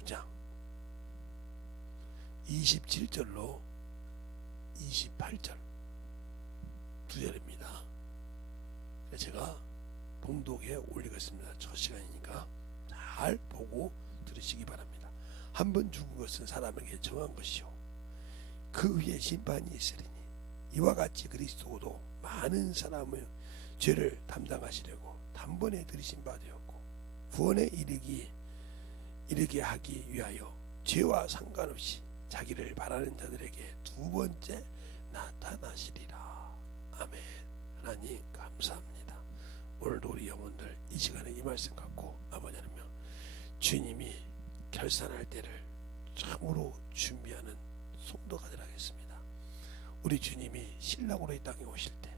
9장 27절로 28절 두 절입니다. 제가 봉독에 올리겠습니다. 첫 시간이니까 잘 보고 들으시기 바랍니다. 한 번 죽은 것은 사람에게 정한 것이요 그 위에 심판이 있으리니 이와 같이 그리스도도 많은 사람의 죄를 담당하시려고 단번에 들이신 바 되었고 구원에 이르게 하기 위하여 죄와 상관없이 자기를 바라는 자들에게 두 번째 나타나시리라. 아멘. 하나님 감사합니다. 오늘도 우리 영혼들 이 시간에 이 말씀 갖고 아버지 하나님 주님이 결산할 때를 참으로 준비하는 성도가 되라겠습니다. 우리 주님이 신랑으로 이 땅에 오실 때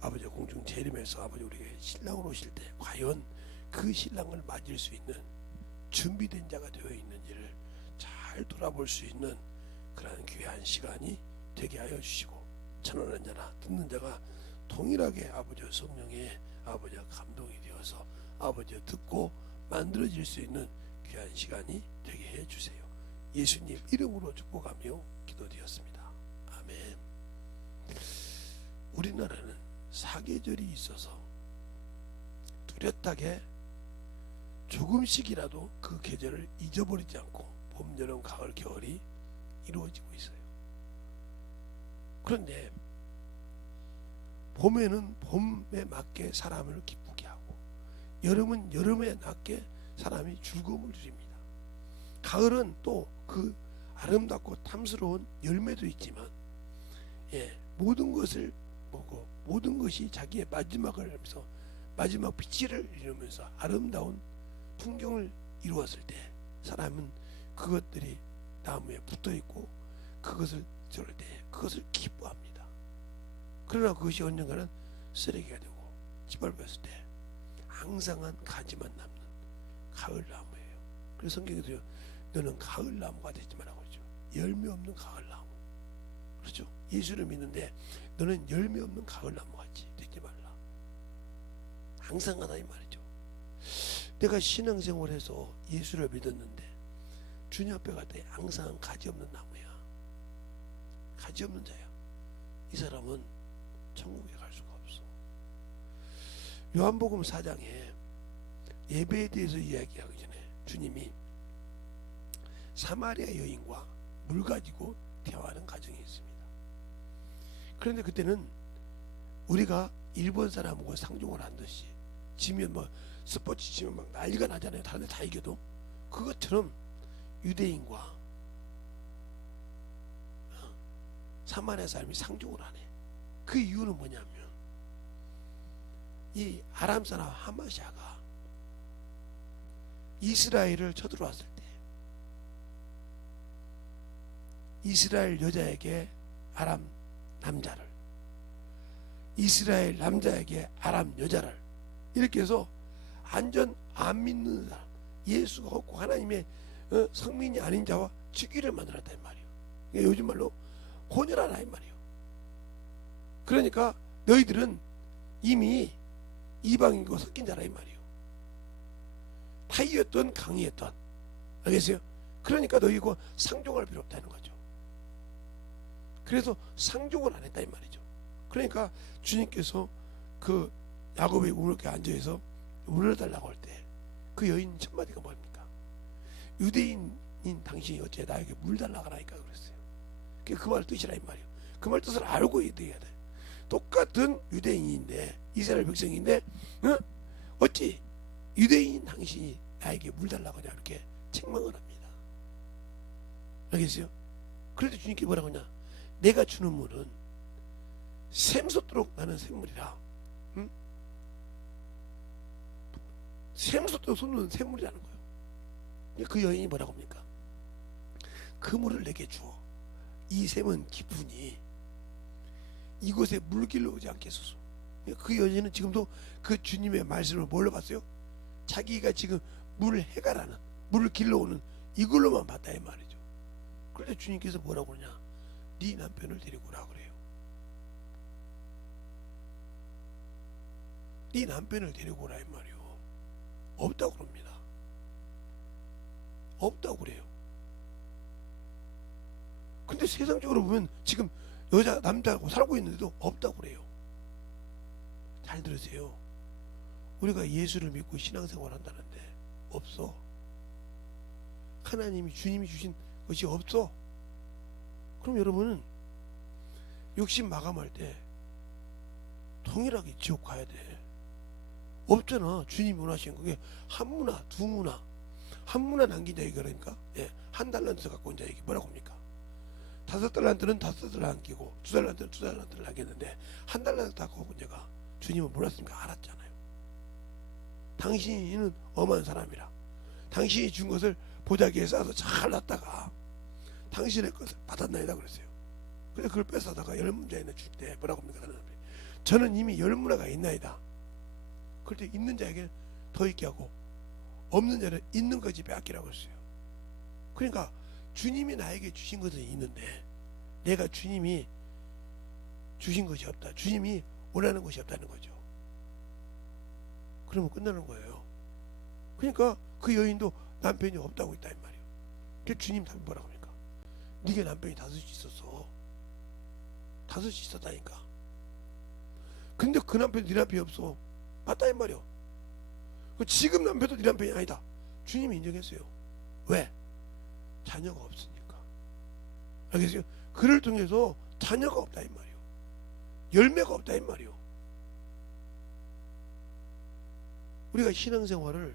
아버지 공중 재림에서 아버지 우리에게 신랑으로 오실 때 과연 그 신랑을 맞을 수 있는 준비된 자가 되어 있는지를 잘 돌아볼 수 있는 그러한 귀한 시간이 되게 하여 주시고 전하는 자나 듣는 자가 동일하게 아버지 성령의 아버지 감동이 되어서 아버지 듣고 만들어질 수 있는 귀한 시간이 되게 해 주세요. 예수님 이름으로 축복하며 기도드렸습니다. 아멘. 우리나라는 사계절이 있어서 뚜렷하게 조금씩이라도 그 계절을 잊어버리지 않고 봄, 여름, 가을, 겨울이 이루어지고 있어요. 그런데 봄에는 봄에 맞게 사람을 기쁘게 하고 여름은 여름에 맞게 사람이 즐거움을 누립니다. 가을은 또 그 아름답고 탐스러운 열매도 있지만 모든 것을 보고 모든 것이 자기의 마지막을 하면서 마지막 빛을 이루면서 아름다운 풍경을 이루었을 때 사람은 그것들이 나무에 붙어있고 그것을 들을 때 그것을 기뻐합니다. 그러나 그것이 언젠가는 쓰레기가 되고 짓밟았을 때 앙상한 가지만 남는 가을나무예요. 그래서 성경에도요 너는 가을나무가 되지 말라고 그러죠. 열매 없는 가을나무. 그렇죠. 예수를 믿는데 너는 열매 없는 가을나무 같이 되지 말라. 앙상하다 이 말이죠. 내가 신앙생활에서 예수를 믿었는데 주님 앞에 갈 때 항상 가지 없는 나무야. 가지 없는 자야. 이 사람은 천국에 갈 수가 없어. 요한복음 4장에 예배에 대해서 이야기하기 전에 주님이 사마리아 여인과 물 가지고 대화하는 과정이 있습니다. 그런데 그때는 우리가 일본 사람하고 상종을 한 듯이 지면 뭐 스포츠 치면 막 난리가 나잖아요. 다른 데 다 이겨도 그것처럼 유대인과 사마리아 사람이 상종을 하네. 그 이유는 뭐냐면 이 아람 사람 하마샤가 이스라엘을 쳐들어왔을 때 이스라엘 여자에게 아람 남자를 이스라엘 남자에게 아람 여자를 이렇게 해서 완전 안 믿는 사람 예수가 없고 하나님의 성민이 아닌 자와 죽이를 만들었다 이 말이에요. 요즘 말로 혼혈하라 이 말이에요. 그러니까 너희들은 이미 이방인과 섞인 자라 이 말이에요. 타이였던 강이었던 알겠어요? 그러니까 너희가 상종할 필요 없다는 거죠. 그래서 상종을 안 했다 이 말이죠. 그러니까 주님께서 그 야곱의 우물가에 앉아서 물을 달라고 할 때 그 여인 첫 마디가 뭡니까? 유대인인 당신이 어째 나에게 물 달라고 하니까 그랬어요. 그 말 뜻이라 이 말이에요. 그 말 뜻을 알고 얘기해야 돼. 똑같은 유대인인데 이스라엘 백성인데 어찌 유대인인 당신이 나에게 물 달라고 하냐 이렇게 책망을 합니다. 알겠어요? 그래도 주님께 뭐라고 하냐? 내가 주는 물은 샘솟도록 나는 샘물이라. 응? 샘솟도록 솟는 샘물이라는 거예요. 그 여인이 뭐라고 합니까? 그 물을 내게 주어 이 샘은 깊으니 이곳에 물길로 오지 않겠소서. 그 여인은 지금도 그 주님의 말씀을 뭘로 봤어요? 자기가 지금 물을 해가라는 물을 길러오는 이걸로만 봤다 이 말이죠. 그런데 주님께서 뭐라고 그러냐? 네 남편을 데리고 오라 그래요. 네 남편을 데리고 오라 이 말이요. 없다고 그럽니다. 없다고 그래요. 근데 세상적으로 보면 지금 여자 남자하고 살고 있는데도 없다고 그래요. 잘 들으세요. 우리가 예수를 믿고 신앙생활 한다는데 없어. 하나님이 주님이 주신 것이 없어. 그럼 여러분은 육신 마감할 때 동일하게 지옥 가야 돼. 없잖아. 주님이 원하시는 그게 한 문화, 두 문화, 한 문화 남긴 자 얘기 그러니까 한 달란트 갖고 온 자 얘기 뭐라고 합니까? 5달란트는 5달란트 남기고 2달란트는 2달란트를 남겼는데 한 달란트 갖고 온 자가 주님은 몰랐습니까? 알았잖아요. 당신은 엄한 사람이라 당신이 준 것을 보자기에 싸서 잘 놨다가 당신의 것을 받았나이다 그랬어요. 그래서 그걸 뺏어다가 열문자에는 줄 때 뭐라고 합니까? 저는 이미 열문화가 있나이다. 그럴 때 있는 자에게 더 있게 하고 없는 자는 있는 것이 빼앗기라고 했어요. 그러니까 주님이 나에게 주신 것은 있는데 내가 주님이 주신 것이 없다. 주님이 원하는 것이 없다는 거죠. 그러면 끝나는 거예요. 그러니까 그 여인도 남편이 없다고 있다 이 말이에요. 그 주님 답이 뭐라고 합니까? 네게 남편이 5이 있었어. 5이 있었다니까. 근데 그 남편이 네 남편이 없어. 맞다 이 말이요. 지금 남편도 네 남편이 아니다. 주님이 인정했어요. 왜? 자녀가 없으니까. 알겠어요? 그를 통해서 자녀가 없다 이 말이요. 열매가 없다 이 말이요. 우리가 신앙생활을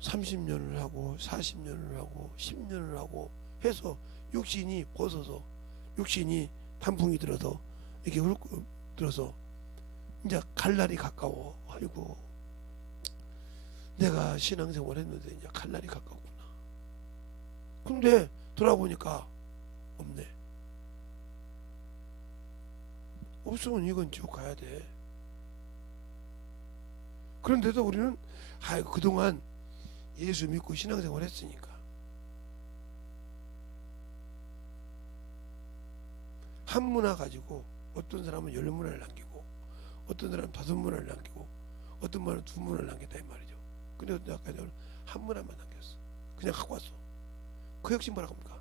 30년을 하고 40년을 하고 10년을 하고 해서 육신이 벗어서 육신이 단풍이 들어서 이렇게 훑고 들어서 이제 갈 날이 가까워. 아이고 내가 신앙생활 했는데 이제 갈 날이 가까웠구나. 근데 돌아보니까 없네. 없으면 이건 지옥 가야 돼. 그런데도 우리는 아이고 그동안 예수 믿고 신앙생활 했으니까 한 문화 가지고 어떤 사람은 10문화를 남기고 어떤 사람은 5문화를 남기고 어떤 분은 2문화를 남겼다 이 말이죠. 근데 아까 한 문화만 남겼어. 그냥 갖고 왔어. 그 역시 뭐라고 합니까?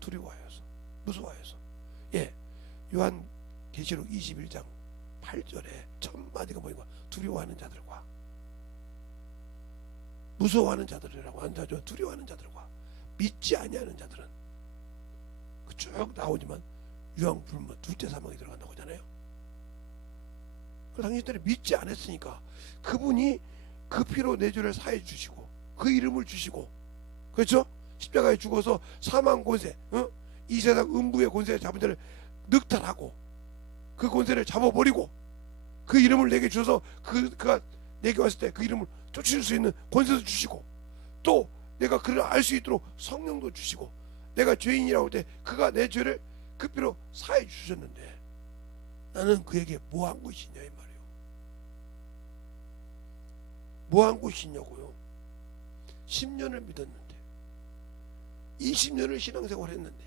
두려워하여서 무서워하여서. 요한계시록 21장 8절에 첫 마디가 뭐인가? 두려워하는 자들과 무서워하는 자들이라고 한다죠. 두려워하는 자들과 믿지 아니하는 자들은 쭉 나오지만 유황불문 둘째 사망에 들어간다고 하잖아요. 당신들이 믿지 않았으니까 그분이 그 피로 내 죄를 사해 주시고 그 이름을 주시고 그렇죠? 십자가에 죽어서 사망 권세 이 세상 음부의 권세에 잡은 자를 늑탈하고 그 권세를 잡아버리고 그 이름을 내게 주셔서 그가 내게 왔을 때 그 이름을 쫓을 수 있는 권세도 주시고 또 내가 그를 알 수 있도록 성령도 주시고 내가 죄인이라고 할 때 그가 내 죄를 그 피로 사해 주셨는데 나는 그에게 뭐 한 것이냐 이 말이에요. 뭐 한 것이냐고요. 10년을 믿었는데 20년을 신앙생활 했는데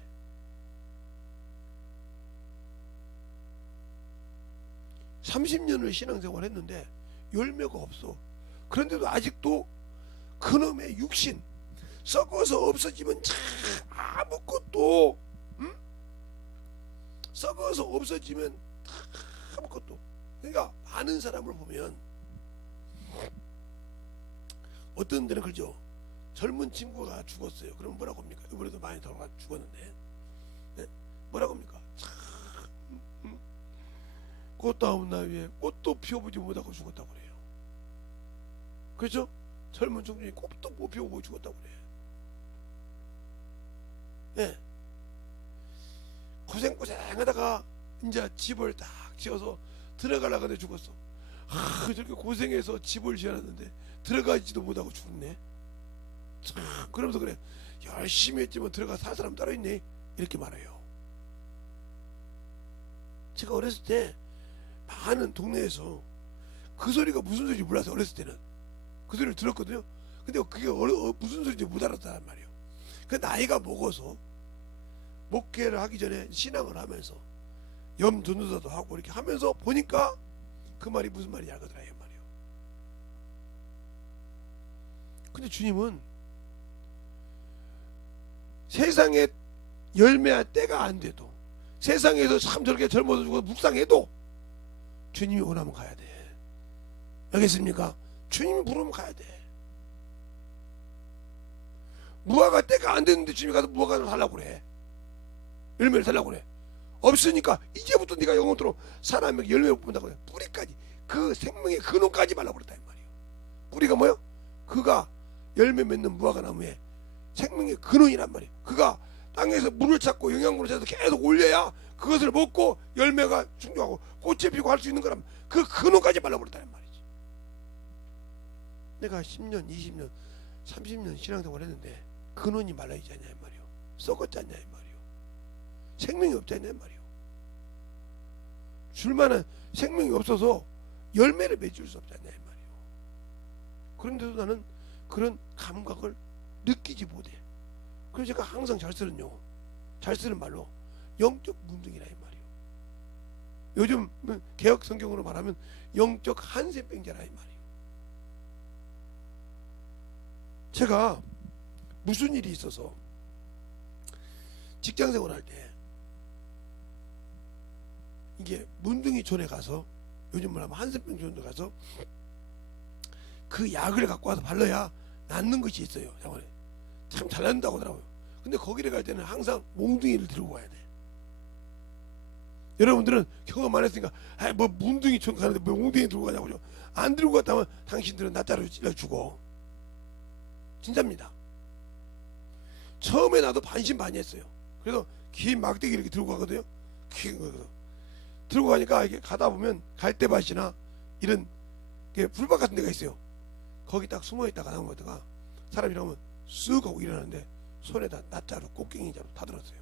(30년을) 신앙생활 했는데 열매가 없어. 그런데도 아직도 그놈의 육신 썩어서 없어지면 참 아무것도 썩어서 없어지면 아무것도. 그러니까 많은 사람을 보면 어떤 데는 그러죠. 젊은 친구가 죽었어요. 그럼 뭐라고 합니까? 이번에도 많이 돌아가 죽었는데 뭐라고 합니까? 꽃다운 나위에 꽃도 피워보지 못하고 죽었다고 그래요. 그렇죠? 젊은 청년이 꽃도 못 피워보고 죽었다고 그래. 고생하다가 이제 집을 딱 지어서 들어가려고 하는데 죽었어. 저렇게 고생해서 집을 지어놨는데 들어가지도 못하고 죽네. 참, 그러면서 그래. 열심히 했지만 들어가 살 사람 따로 있네. 이렇게 말해요. 제가 어렸을 때 많은 동네에서 그 소리가 무슨 소리인지 몰라서 어렸을 때는 그 소리를 들었거든요. 근데 그게 무슨 소리인지 못 알았단 말이에요. 그 나이가 먹어서 목회를 하기 전에 신앙을 하면서 염전도사도 하고 이렇게 하면서 보니까 그 말이 무슨 말인지 알거더라 이 말이에요. 근데 주님은 세상에 열매할 때가 안 돼도, 세상에서 참 저렇게 젊어서 죽어 묵상해도 주님이 원하면 가야 돼. 알겠습니까? 주님이 부르면 가야 돼. 무화과 때가 안 됐는데 주님이 가서 무화과를 달라고 그래. 열매를 달라고 그래. 없으니까 이제부터 네가 영원토록 사람에게 열매를 본다고 그래. 뿌리까지, 그 생명의 근원까지 말라고 그랬다 이 말이에요. 뿌리가 뭐요? 그가 열매 맺는 무화과 나무에 생명의 근원이란 말이에요. 그가 땅에서 물을 찾고 영양분을 찾아서 계속 올려야 그것을 먹고 열매가 충족하고 꽃이 피고 할 수 있는 거라면 그 근원까지 말라버렸다는 말이지. 내가 10년, 20년, 30년 신앙생활 했는데 근원이 말라있지 않냐 이 말이요. 썩었지 않냐 이 말이요. 생명이 없지 않냐 이 말이요. 줄만한 생명이 없어서 열매를 맺을 수 없지 않냐 이 말이요. 그런데도 나는 그런 감각을 느끼지 못해. 그래서 제가 항상 잘 쓰는 말로 영적 문둥이라 이 말이요. 요즘 개혁 성경으로 말하면 영적 한센병자라 이 말이요. 제가 무슨 일이 있어서 직장생활 할 때 이게 문둥이촌에 가서, 요즘 말하면 한센병촌에 가서 그 약을 갖고 와서 발라야 낫는 것이 있어요. 참 잘 낫는다고 하더라고요. 근데 거기를 갈 때는 항상 몽둥이를 들고 가야 돼. 여러분들은 경험 안 했으니까 뭐 문둥이촌 가는데 뭐 몽둥이 들고 가냐고요. 안 들고 갔다면 당신들은 낫자로 찔러 죽어. 진짜입니다. 처음에 나도 반신반의했어요. 그래서 긴 막대기 이렇게 들고 가거든요. 들고 가니까 이게 가다 보면 갈대밭이나 이런 풀밭 같은 데가 있어요. 거기 딱 숨어 있다가 나온 거다가 사람이 나오면 쓱 하고 일어나는데 손에다 낫자루 꽃갱이자루 다 들었어요.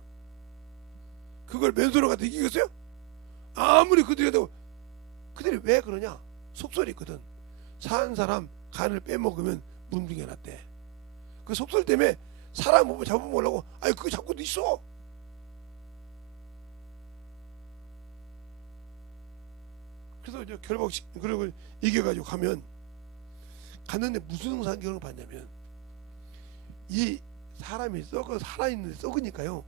그걸 맨손으로 갖다 이기겠어요? 아무리 그들이 해도, 그들이 왜 그러냐? 속설이 있거든. 산 사람 간을 빼먹으면 문둥이가 났대. 그 속설 때문에 사람 몸을 잡아먹으려고 아니 그거 잡고도 있어. 그래서 이제 결박식 그리고 이겨가지고 가면, 갔는데 무슨 상경을 봤냐면 이 사람이 살아있는데 썩으니까요,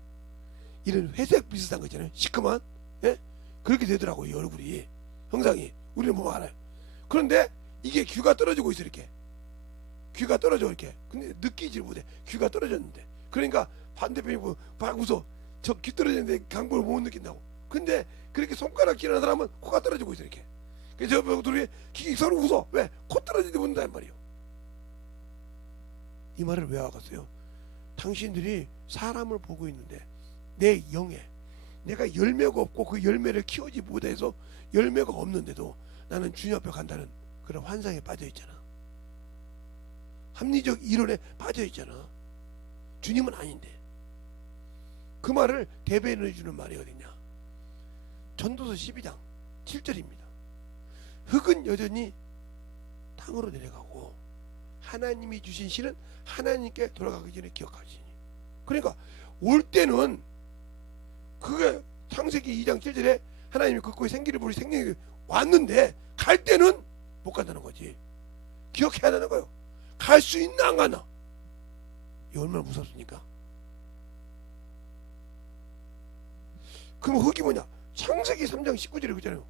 이런 회색 비슷한 거 있잖아요. 시커먼, 예? 그렇게 되더라고요. 이 얼굴이, 형상이. 우리는 보면 알아요. 그런데 이게 귀가 떨어지고 있어. 이렇게 귀가 떨어져 이렇게. 근데 느끼지 못해. 귀가 떨어졌는데. 그러니까 반대편이 뭐 막 웃어. 저 귀 떨어졌는데 강보를 못 느낀다고. 근데 그렇게 손가락 길어는 사람은 코가 떨어지고 있어 이렇게. 그래서 저 둘이 귀 서로 웃어. 왜? 코 떨어지는데 웃는단 말이에요. 이 말을 왜 하겠어요? 당신들이 사람을 보고 있는데 내 영에 내가 열매가 없고 그 열매를 키우지 못해서 열매가 없는데도 나는 주님 앞에 간다는 그런 환상에 빠져 있잖아. 합리적 이론에 빠져 있잖아. 주님은 아닌데. 그 말을 대변해 주는 말이 어디냐? 전도서 12장 7절입니다. 흙은 여전히 땅으로 내려가고 하나님이 주신 실은 하나님께 돌아가기 전에 기억하시니. 그러니까 올 때는 그게 창세기 2장 7절에 하나님이 그 코에 생기를 부리 생명이 왔는데 갈 때는 못 간다는 거지. 기억해야 되는 거예요. 갈 수 있나 안 가나. 이 얼마나 무섭습니까? 그럼 흙이 뭐냐? 창세기 3장 19절에 그러잖아요.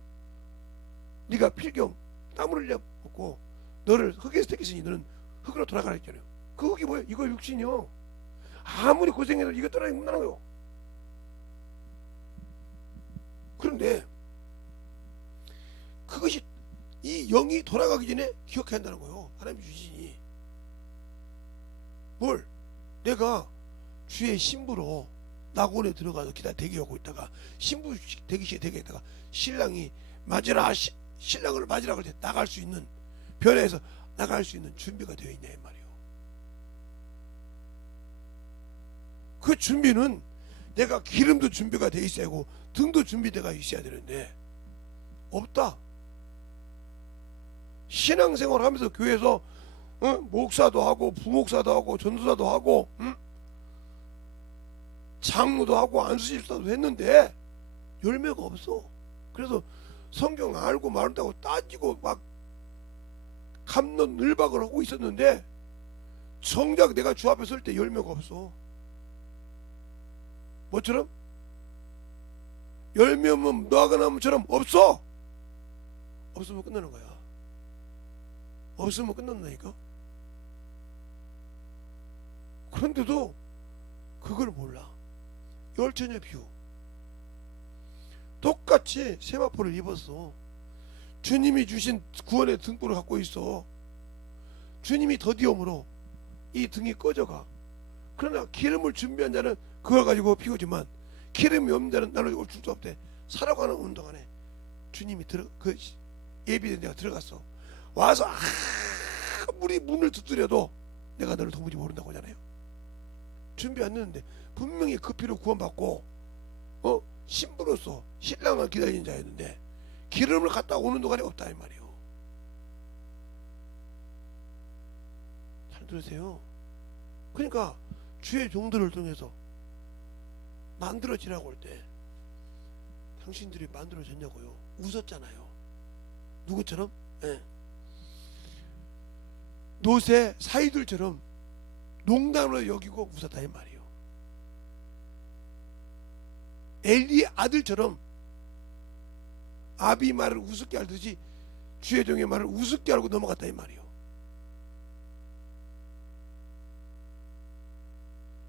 네가 필경 땀을 흘려 먹고 너를 흙에서 택했으니 너는 흙으로 돌아가라 했잖아요. 그 흙이 뭐예요? 이거 육신이요. 아무리 고생해도 이거 떠나기 못 나는 거예요. 그런데 그것이 이 영이 돌아가기 전에 기억해야 한다는 거예요. 하나님이 주시니 뭘? 내가 주의 신부로 낙원에 들어가서 기다 대기하고 있다가 신부 대기실에 대기했다가 신랑이 맞으라 신랑을 맞으라 그럴 때 나갈 수 있는 변해서 나갈 수 있는 준비가 되어 있냐 이 말이에요. 그 준비는 내가 기름도 준비가 되어 있어야 하고 등도 준비되어 있어야 되는데 없다. 신앙생활 하면서 교회에서 목사도 하고 부목사도 하고 전도사도 하고 장로도 하고 안수집사도 했는데 열매가 없어. 그래서 성경 알고 말한다고 따지고 막 갑론을박을 하고 있었는데 정작 내가 주 앞에 설 때 열매가 없어. 뭐처럼? 열매 없는 노아가 나무처럼 없어. 없으면 끝나는 거야. 없으면 끝난다니까. 그런데도 그걸 몰라. 열처녀 비유. 똑같이 세마포를 입었어. 주님이 주신 구원의 등불을 갖고 있어. 주님이 더디움으로 이 등이 꺼져가. 그러나 기름을 준비한 자는 그걸 가지고 피우지만 기름이 없는 자는 나를 줄 수 없대. 살아가는 운동 안에 주님이 그 예비된 데가 들어갔어. 와서 아무리 문을 두드려도 내가 너를 도무지 모른다고 하잖아요. 준비 안 했는데 분명히 그 피로 구원받고 신부로서 신랑을 기다리는 자였는데 기름을 갖다 오는 동안에 없다 이 말이에요. 잘 들으세요. 그러니까 주의 종들을 통해서 만들어지라고 할 때 당신들이 만들어졌냐고요. 웃었잖아요. 누구처럼? 네. 노새 사이들처럼 농담으로 여기고 웃었다 이 말이에요. 엘리의 아들처럼 아비 말을 우습게 알듯이 주의 종의 말을 우습게 알고 넘어갔다 이 말이에요.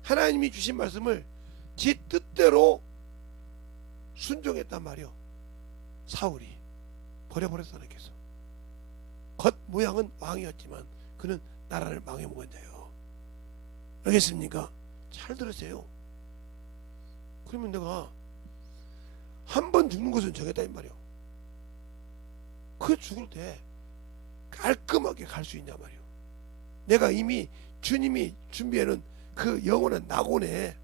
하나님이 주신 말씀을 지 뜻대로 순종했단 말이요. 사울이 버려버렸어. 하나님께서 겉 모양은 왕이었지만 그는 나라를 망해먹은 자요. 알겠습니까? 잘 들으세요. 그러면 내가 한 번 죽는 것은 정했다 이 말이요. 그 죽을 때 깔끔하게 갈 수 있냐 말이요. 내가 이미 주님이 준비해놓은 그 영원한 낙원에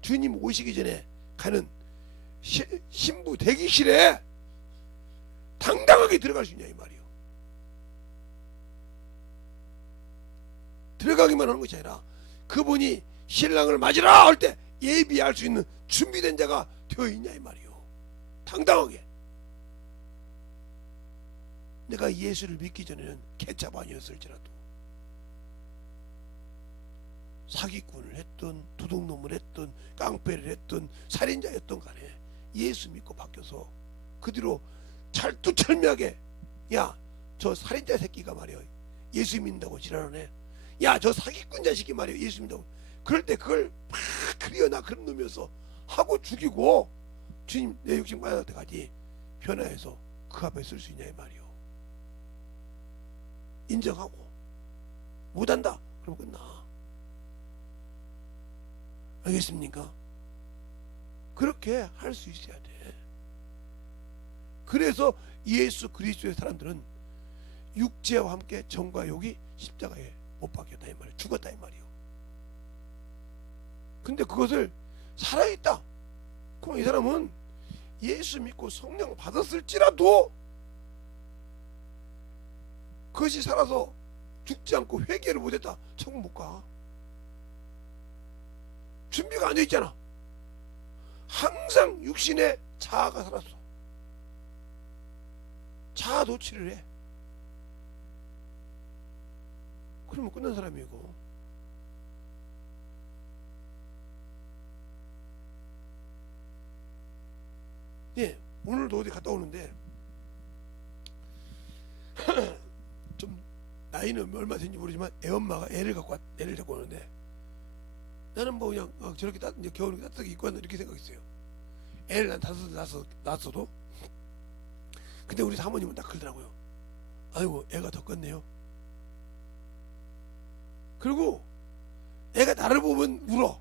주님 오시기 전에 가는 신부 대기실에 당당하게 들어갈 수 있냐 이 말이요. 들어가기만 하는 것이 아니라 그분이 신랑을 맞으라 할 때 예비할 수 있는 준비된 자가 되어 있냐 이 말이요. 당당하게. 내가 예수를 믿기 전에는 개차반이었을지라도 사기꾼을 했던 도둑놈을 했던 깡패를 했던 살인자였던 간에 예수 믿고 바뀌어서 그 뒤로 찰뚜철미하게 야 저 살인자 새끼가 말이야 예수 믿는다고 지랄하네. 야 저 사기꾼 자식이 말이야 예수 믿는다고. 그럴 때 그걸 막 그리어 나 그런 놈이어서 하고 죽이고 주님 내 육신 받을 때까지 변화해서 그 앞에 쓸 수 있냐 이 말이요. 인정하고 못한다 그럼 끝나. 알겠습니까? 그렇게 할 수 있어야 돼. 그래서 예수 그리스도의 사람들은 육체와 함께 정과 욕이 십자가에 못 박혔다 이 말이에요. 죽었다 이 말이에요. 근데 그것을 살아있다. 그럼 이 사람은 예수 믿고 성령 받았을지라도 그것이 살아서 죽지 않고 회개를 못했다. 천국 못 가. 준비가 안 돼 있잖아. 항상 육신의 자아가 살았어. 자아 도취를 해. 그러면 끝난 사람이고. 예, 오늘도 어디 갔다 오는데 좀 나이는 얼마 된지 모르지만 애엄마가 애를 데리고 오는데 나는 뭐 그냥 저렇게 이제 겨울에 따뜻하게 입고 왔나 이렇게 생각했어요. 애를 난 낳았어도. 근데 우리 사모님은 딱 그러더라고요. 아이고 애가 더 컸네요. 그리고 애가 나를 보면 울어.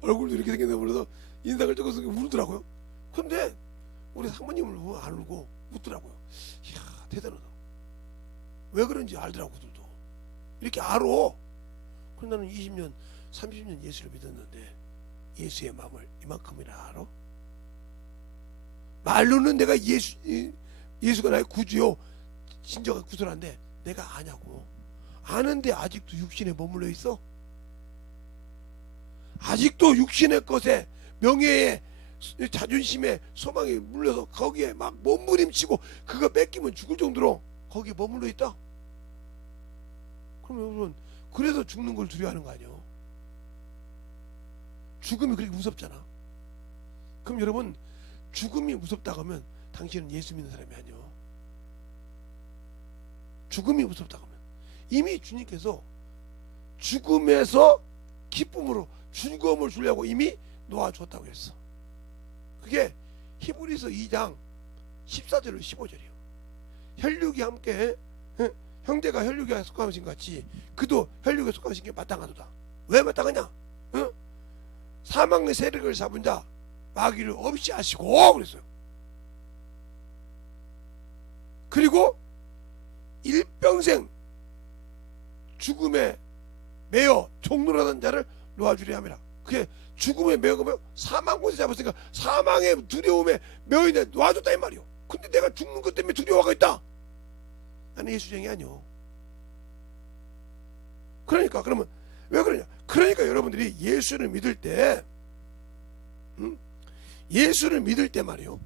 얼굴도 이렇게 생겼나 몰라서 인상을 조금 쓰고 울더라고요. 근데 우리 사모님을 보면 안 울고 웃더라고요. 이야 대단하다. 왜 그런지 알더라고. 그들도 이렇게 알아. 그럼 나는 20년 30년 예수를 믿었는데 예수의 마음을 이만큼이나 알아? 말로는 내가 예수가 나의 구주요 진정한 구주란데 내가 아냐고. 아는데 아직도 육신에 머물러 있어? 아직도 육신의 것에 명예에 자존심에 소망에 물려서 거기에 막 몸부림치고 그거 뺏기면 죽을 정도로 거기에 머물러 있다? 그럼 여러분 그래서 죽는 걸 두려워하는 거 아니에요? 죽음이 그렇게 무섭잖아. 그럼 여러분, 죽음이 무섭다고 하면 당신은 예수 믿는 사람이 아니요. 죽음이 무섭다고 하면 이미 주님께서 죽음에서 기쁨으로 즐거움을 주려고 이미 놓아줬다고 했어. 그게 히브리서 2장 14절로 15절이요. 혈육이 함께 형제가 혈육에 속하신 것 같이 그도 혈육에 속하신 게 마땅하도다. 왜 마땅하냐? 사망의 세력을 잡은 자 마귀를 없이 하시고 그랬어요. 그리고 일평생 죽음에 매여 종노릇하는 자를 놓아주려 함이라. 그게 죽음에 매여 가면 사망 권세 잡았으니까 사망의 두려움에 매여 있는데 놓아줬다 이 말이요. 근데 내가 죽는 것 때문에 두려워하고 있다. 나는 예수쟁이 아니요. 그러니까 그러면 왜 그러냐? 그러니까 여러분들이 예수를 믿을 때 예수를 믿을 때 말이요.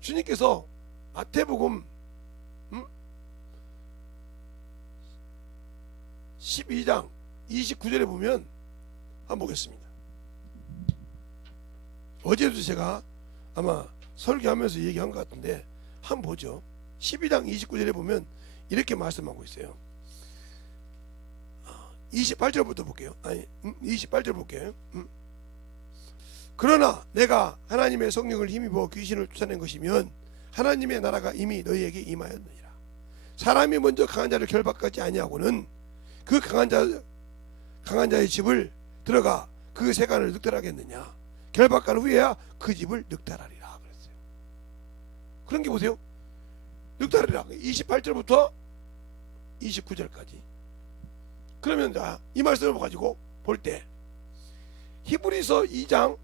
주님께서 마태복음 12장 29절에 보면 한번 보겠습니다. 어제도 제가 아마 설교하면서 얘기한 것 같은데 한번 보죠. 12장 29절에 보면 이렇게 말씀하고 있어요. 28절부터 볼게요. 아니 28절 볼게요. 그러나 내가 하나님의 성령을 힘입어 귀신을 쫓아낸 것이면 하나님의 나라가 이미 너희에게 임하였느니라. 사람이 먼저 강한 자를 결박하지 아니하고는 그 강한 자의 집을 들어가 그 세간을 늑탈하겠느냐. 결박한 후에야 그 집을 늑탈하리라 그랬어요. 그런 게 보세요. 늑탈하리라. 28절부터 29절까지. 그러면 자, 이 말씀을 가지고 볼 때 히브리서 2장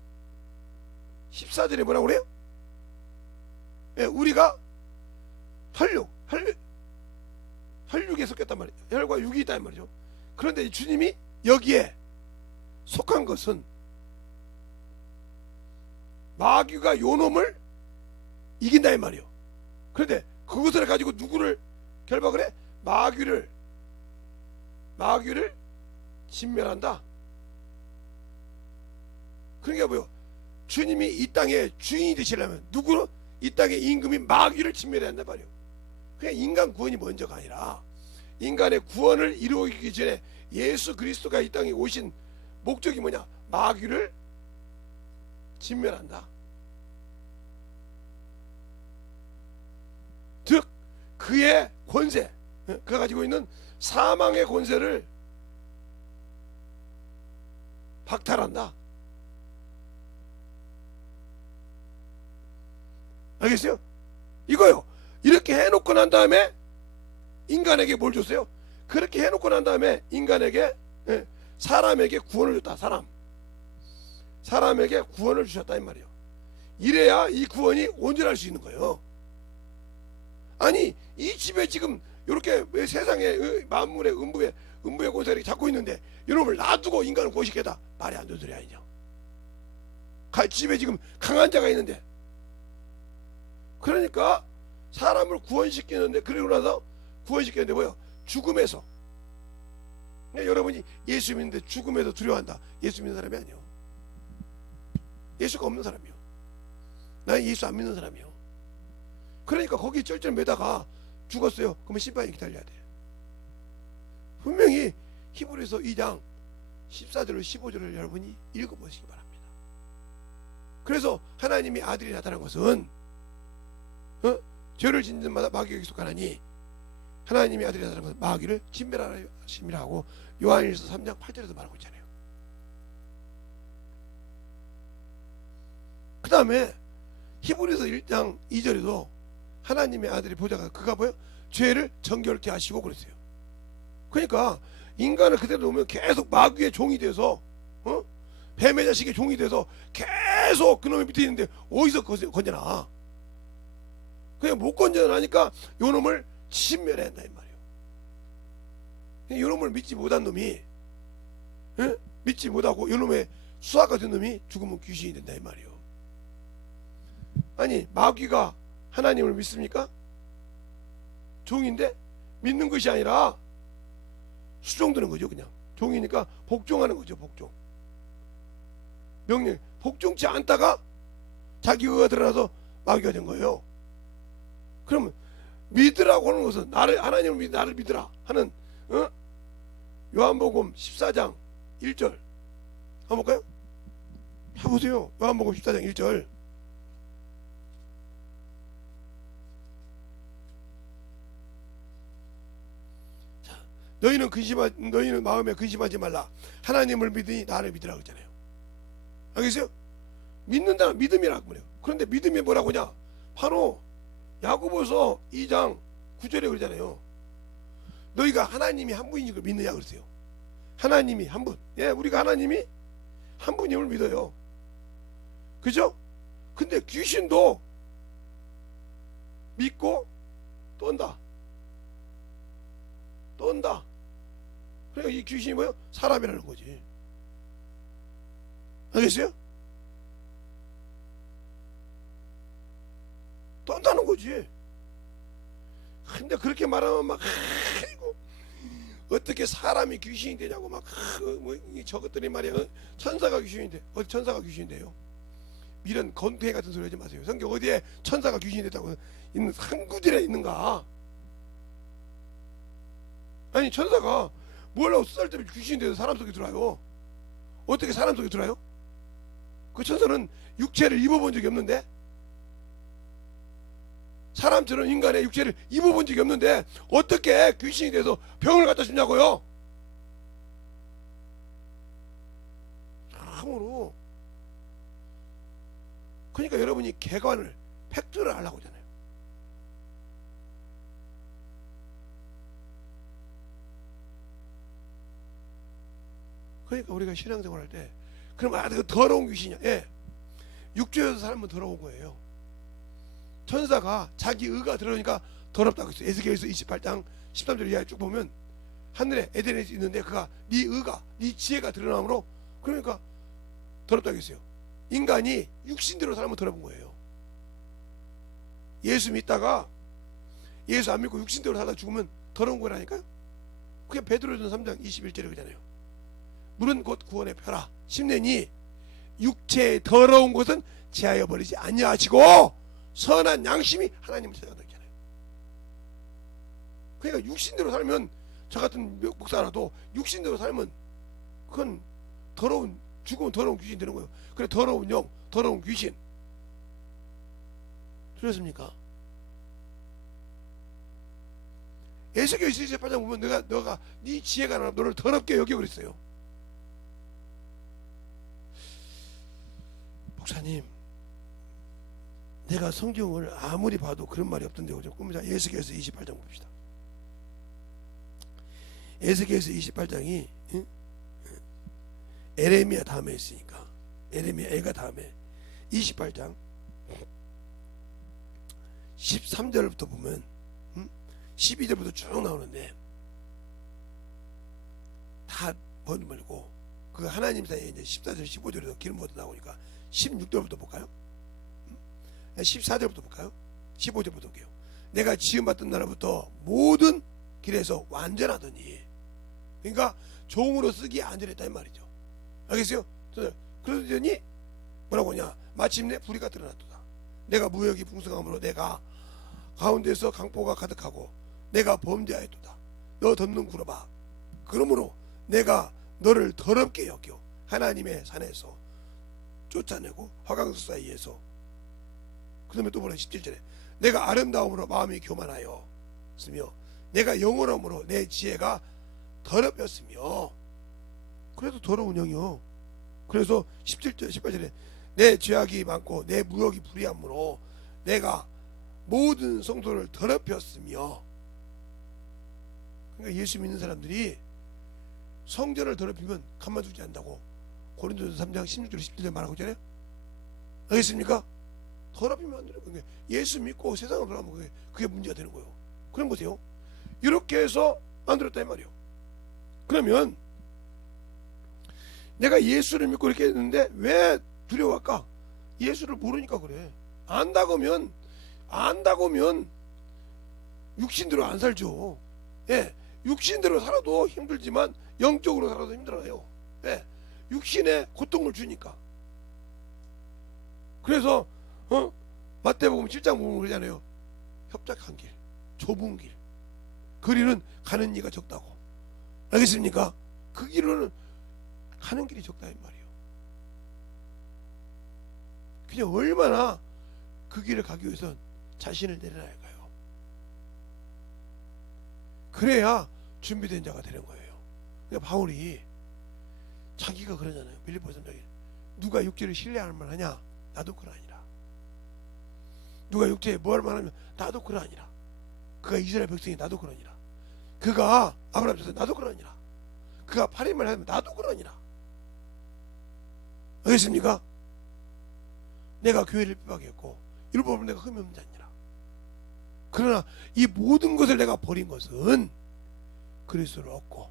14절에 뭐라고 그래요? 예, 우리가 혈육에 속했단 말이에요. 혈과 육이 있단 말이죠. 그런데 주님이 여기에 속한 것은 마귀가 요놈을 이긴다 이 말이에요. 그런데 그것을 가지고 누구를 결박을 해? 마귀를 진멸한다. 그러니까 뭐요? 주님이 이 땅의 주인이 되시려면 누구로? 이 땅의 임금인 마귀를 진멸해야 한단 말이에요. 그냥 인간 구원이 먼저가 아니라 인간의 구원을 이루기 전에 예수 그리스도가 이 땅에 오신 목적이 뭐냐? 마귀를 진멸한다. 즉 그의 권세, 그가 가지고 있는 사망의 권세를 박탈한다. 알겠어요? 이거요. 이렇게 해놓고 난 다음에 인간에게 뭘 줬어요? 그렇게 해놓고 난 다음에 인간에게 사람에게 구원을 줬다. 사람에게 구원을 주셨다 이 말이에요. 이래야 이 구원이 온전할 수 있는 거예요. 아니 이 집에 지금 이렇게 세상의 만물의 음부의 권세를 잡고 있는데 이놈을 놔두고 인간을 구원시켰다. 말이 안 되는 소리 아니죠. 집에 지금 강한 자가 있는데 그러니까 사람을 구원시키는데 그러고 나서 구원시키는데 뭐요? 죽음에서. 그러니까 여러분이 예수 믿는데 죽음에서 두려워한다. 예수 믿는 사람이 아니에요. 예수가 없는 사람이요. 나는 예수 안 믿는 사람이요. 그러니까 거기 쩔쩔 매다가 죽었어요. 그러면 심판이 기다려야 돼. 분명히 히브리서 2장 14절로 15절을 여러분이 읽어보시기 바랍니다. 그래서 하나님의 아들이 나타난 것은 죄를 짓는 자마다 마귀에게 속하나니 하나님의 아들이 나타난 것은 마귀를 진멸하심이라 하고 요한일서 3장 8절에서 말하고 있잖아요. 그 다음에 히브리서 1장 2절에도 하나님의 아들이 보좌가 그가 뭐예요? 죄를 정결케 하시고 그랬어요. 그러니까 인간을 그대로 놓으면 계속 마귀의 종이 돼서 뱀의 자식의 종이 돼서 계속 그놈의 밑에 있는데 어디서 건져나? 그냥 못 건져나니까 요놈을 진멸해야 한다 이 말이에요. 요놈을 믿지 못한 놈이 믿지 못하고 요놈의 수학 같은 놈이 죽으면 귀신이 된다 이 말이에요. 아니 마귀가 하나님을 믿습니까? 종인데 믿는 것이 아니라 수종드는 거죠. 그냥 종이니까 복종하는 거죠. 복종. 명령 복종치 않다가 자기 의가 드러나서 마귀가 된 거예요. 그러면 믿으라고 하는 것은 나를, 하나님을 나를 믿으라 하는 요한복음 14장 1절 한번 볼까요? 해보세요. 요한복음 14장 1절. 자, 너희는 마음에 근심하지 말라. 하나님을 믿으니 나를 믿으라 그러잖아요. 알겠어요? 믿는다는 믿음이라고 그래요. 그런데 믿음이 뭐라고 하냐? 바로 야고보서 2장 9절에 그러잖아요. 너희가 하나님이 한 분인 걸 믿느냐 그러세요. 하나님이 한 분. 예, 우리가 하나님이 한 분임을 믿어요. 그죠? 근데 귀신도 믿고 떤다. 그러니까 이 귀신이 뭐예요? 사람이라는 거지. 알겠어요? 떤다는 거지. 근데 그렇게 말하면 막 아이고 어떻게 사람이 귀신이 되냐고 막 저것들이 말이야. 천사가 귀신이 돼. 어디 천사가 귀신이 돼요? 이런 건투해 같은 소리 하지 마세요. 성경 어디에 천사가 귀신이 됐다고 있는 한 구절에 있는가? 아니 천사가 뭐라고 쓰잘데없이 귀신이 돼서 사람 속에 들어와요. 어떻게 사람 속에 들어와요? 그 천사는 육체를 입어본 적이 없는데, 사람처럼 인간의 육체를 입어본 적이 없는데 어떻게 귀신이 돼서 병을 갖다 주냐고요? 참으로. 그러니까 여러분이 객관을 팩트를 하려고 하잖아요. 그러니까 우리가 신앙생활 할 때 그럼 그 더러운 귀신이야. 예. 육체에서 살면 더러운 거예요. 천사가 자기 의가 들어오니까 더럽다고 했어요. 에스겔서 28장 13절 이하에 쭉 보면 하늘에 에덴에 있는데 그가 네 의가 네 지혜가 드러남으로 그러니까 더럽다고 했어요. 인간이 육신대로 살면 더러운 거예요. 예수 믿다가 예수 안 믿고 육신대로 살다 죽으면 더러운 거라니까요. 그게 베드로전 3장 21절에 그러잖아요. 물은 곧 구원의 표라. 심내니 육체의 더러운 것은 제하여 버리지 아니하시고 선한 양심이 하나님을 찾아간다 했잖아요. 그러니까 육신대로 살면 저 같은 목사라도 육신대로 살면 그건 더러운 죽으면 더러운 귀신이 되는 거예요. 그래 더러운 영, 더러운 귀신. 들렸습니까? 에스겔 28장 보면 너가 네 지혜가 나 너를 더럽게 여겨 그랬어요. 목사님, 내가 성경을 아무리 봐도 그런 말이 없던데요. 좀 꿈자 에스겔서 28장 봅시다. 에스겔서 28장이 에레미야 다음에 있으니까 에레미야 애가 다음에 28장 13절부터 보면 12절부터 쭉 나오는데 다 번물고 그 하나님 사이에 이제 14절 15절에서 기름 부어 나오니까 16절부터 볼까요? 14절부터 볼까요? 15절부터 볼게요. 내가 지음받던 날부터 모든 길에서 완전하더니, 그러니까 종으로 쓰기에 안전했다 이 말이죠. 알겠어요? 그러더니 뭐라고 하냐? 마침내 불의가 드러났도다. 내가 무역이 풍성함으로 내가 가운데서 강포가 가득하고 내가 범죄하였도다. 너 덮는 구러봐. 그러므로 내가 너를 더럽게 여겨 하나님의 산에서 쫓아내고 화강석 사이에서. 그 다음에 또 뭐라 17절에 내가 아름다움으로 마음이 교만하여 쓰며 내가 영원함으로 내 지혜가 더럽혔으며. 그래도 더러운 영이요. 그래서 17절 18절에 내 죄악이 많고 내 무역이 불의함으로 내가 모든 성도를 더럽혔으며. 그러니까 예수 믿는 사람들이 성전을 더럽히면 가만두지 않는다고 고린도서 3장 16절 17절 말하고 있잖아요. 알겠습니까? 더럽히면 안 되는 거예요. 예수 믿고 세상으로 돌아가면 그게 문제가 되는 거예요. 그런 거세요. 이렇게 해서 만들었다 이 말이에요. 그러면 내가 예수를 믿고 이렇게 했는데 왜 두려워할까? 예수를 모르니까 그래. 안다고면 육신대로 안 살죠. 예, 육신대로 살아도 힘들지만 영적으로 살아도 힘들어요. 예, 육신에 고통을 주니까. 그래서 마태복음 7장 보면 그러잖아요. 협착한 길, 좁은 길, 거리는 가는 이가 적다고. 알겠습니까? 그 길로는 가는 길이 적다 이 말이에요. 그냥 얼마나 그 길을 가기 위해선 자신을 내려놔야 할까요? 그래야 준비된 자가 되는 거예요. 그러니까 바울이 자기가 그러잖아요. 빌립보서 누가 육체를 신뢰할 만하냐? 나도 그러하니라. 누가 육체에 뭐 할 만하면 나도 그러하니라. 그가 이스라엘 백성이 나도 그러니라. 그가 아브라함 자손 나도 그러니라. 그가 8일만 하면 나도 그러니라. 알겠습니까? 내가 교회를 핍박했고 율법을 내가 흠이 없는 자니라. 그러나 이 모든 것을 내가 버린 것은 그리스도를 얻고,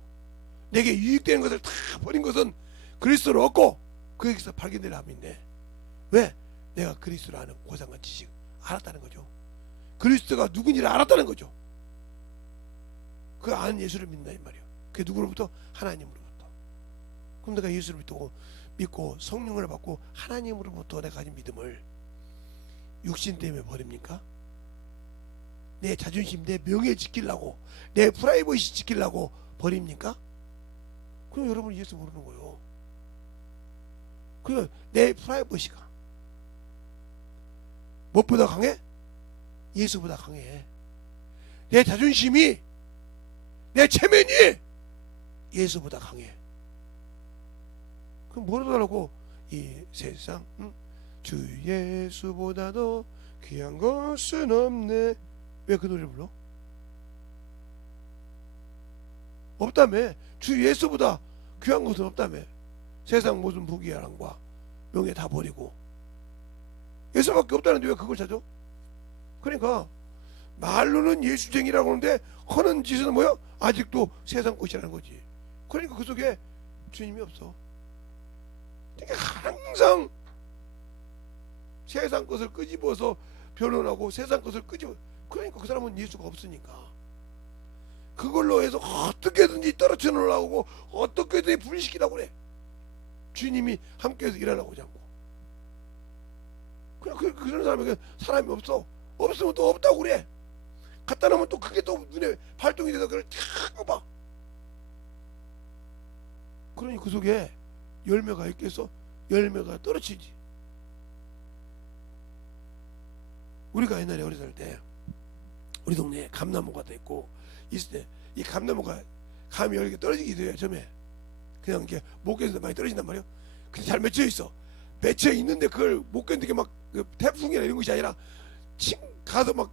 내게 유익되는 것을 다 버린 것은 그리스도를 얻고 그에게서 발견될 함인데, 왜? 내가 그리스도를 아는 고상한 지식 알았다는 거죠. 그리스도가 누군지를 알았다는 거죠. 그 아는 예수를 믿는다 이 말이에요. 그게 누구로부터? 하나님으로부터. 그럼 내가 예수를 믿고 성령을 받고 하나님으로부터 내가 가진 믿음을 육신 때문에 버립니까? 내 자존심, 내 명예 지키려고, 내 프라이버시 지키려고 버립니까? 그럼 여러분 예수 모르는 거예요. 그러니까 내 프라이버시가 무엇보다 강해? 예수보다 강해. 내 자존심이, 내 체면이 예수보다 강해. 그럼 뭐라 하라고? 이 세상 주 예수보다도 귀한 것은 없네. 왜 그 노래를 불러? 없다며. 주 예수보다 귀한 것은 없다며. 세상 모든 부귀영화과 명예 다 버리고 예수밖에 없다는데 왜 그걸 찾아? 그러니까 말로는 예수쟁이라고 하는데 하는 짓은 뭐야? 아직도 세상 것이라는 거지. 그러니까 그 속에 주님이 없어. 그러니까 항상 세상 것을 끄집어서 변론하고 세상 것을 끄집어. 그러니까 그 사람은 예수가 없으니까 그걸로 해서 어떻게든지 떨어져 놓으려고 하고 어떻게든지 분리시키려고 그래. 주님이 함께해서 일하려고 하지 않고. 그냥 그런 사람에게 사람이 없어. 없으면 또 없다고 그래. 갖다 놓으면 또 그게 또 눈에 발동이 돼서 그걸 탁 봐. 그러니 그 속에 열매가 있겠어? 열매가 떨어지지. 우리가 옛날에 어렸을 때 우리 동네에 감나무가 다 있고 있을 때 이 감나무가 감이 이렇게 떨어지기도 해요. 처음에 그냥 이렇게 못 견뎌서 많이 떨어진단 말이에요. 근데 잘 맺혀 있어. 맺혀 있는데 그걸 못 견디게 막 태풍이나 이런 것이 아니라 칭 가서 막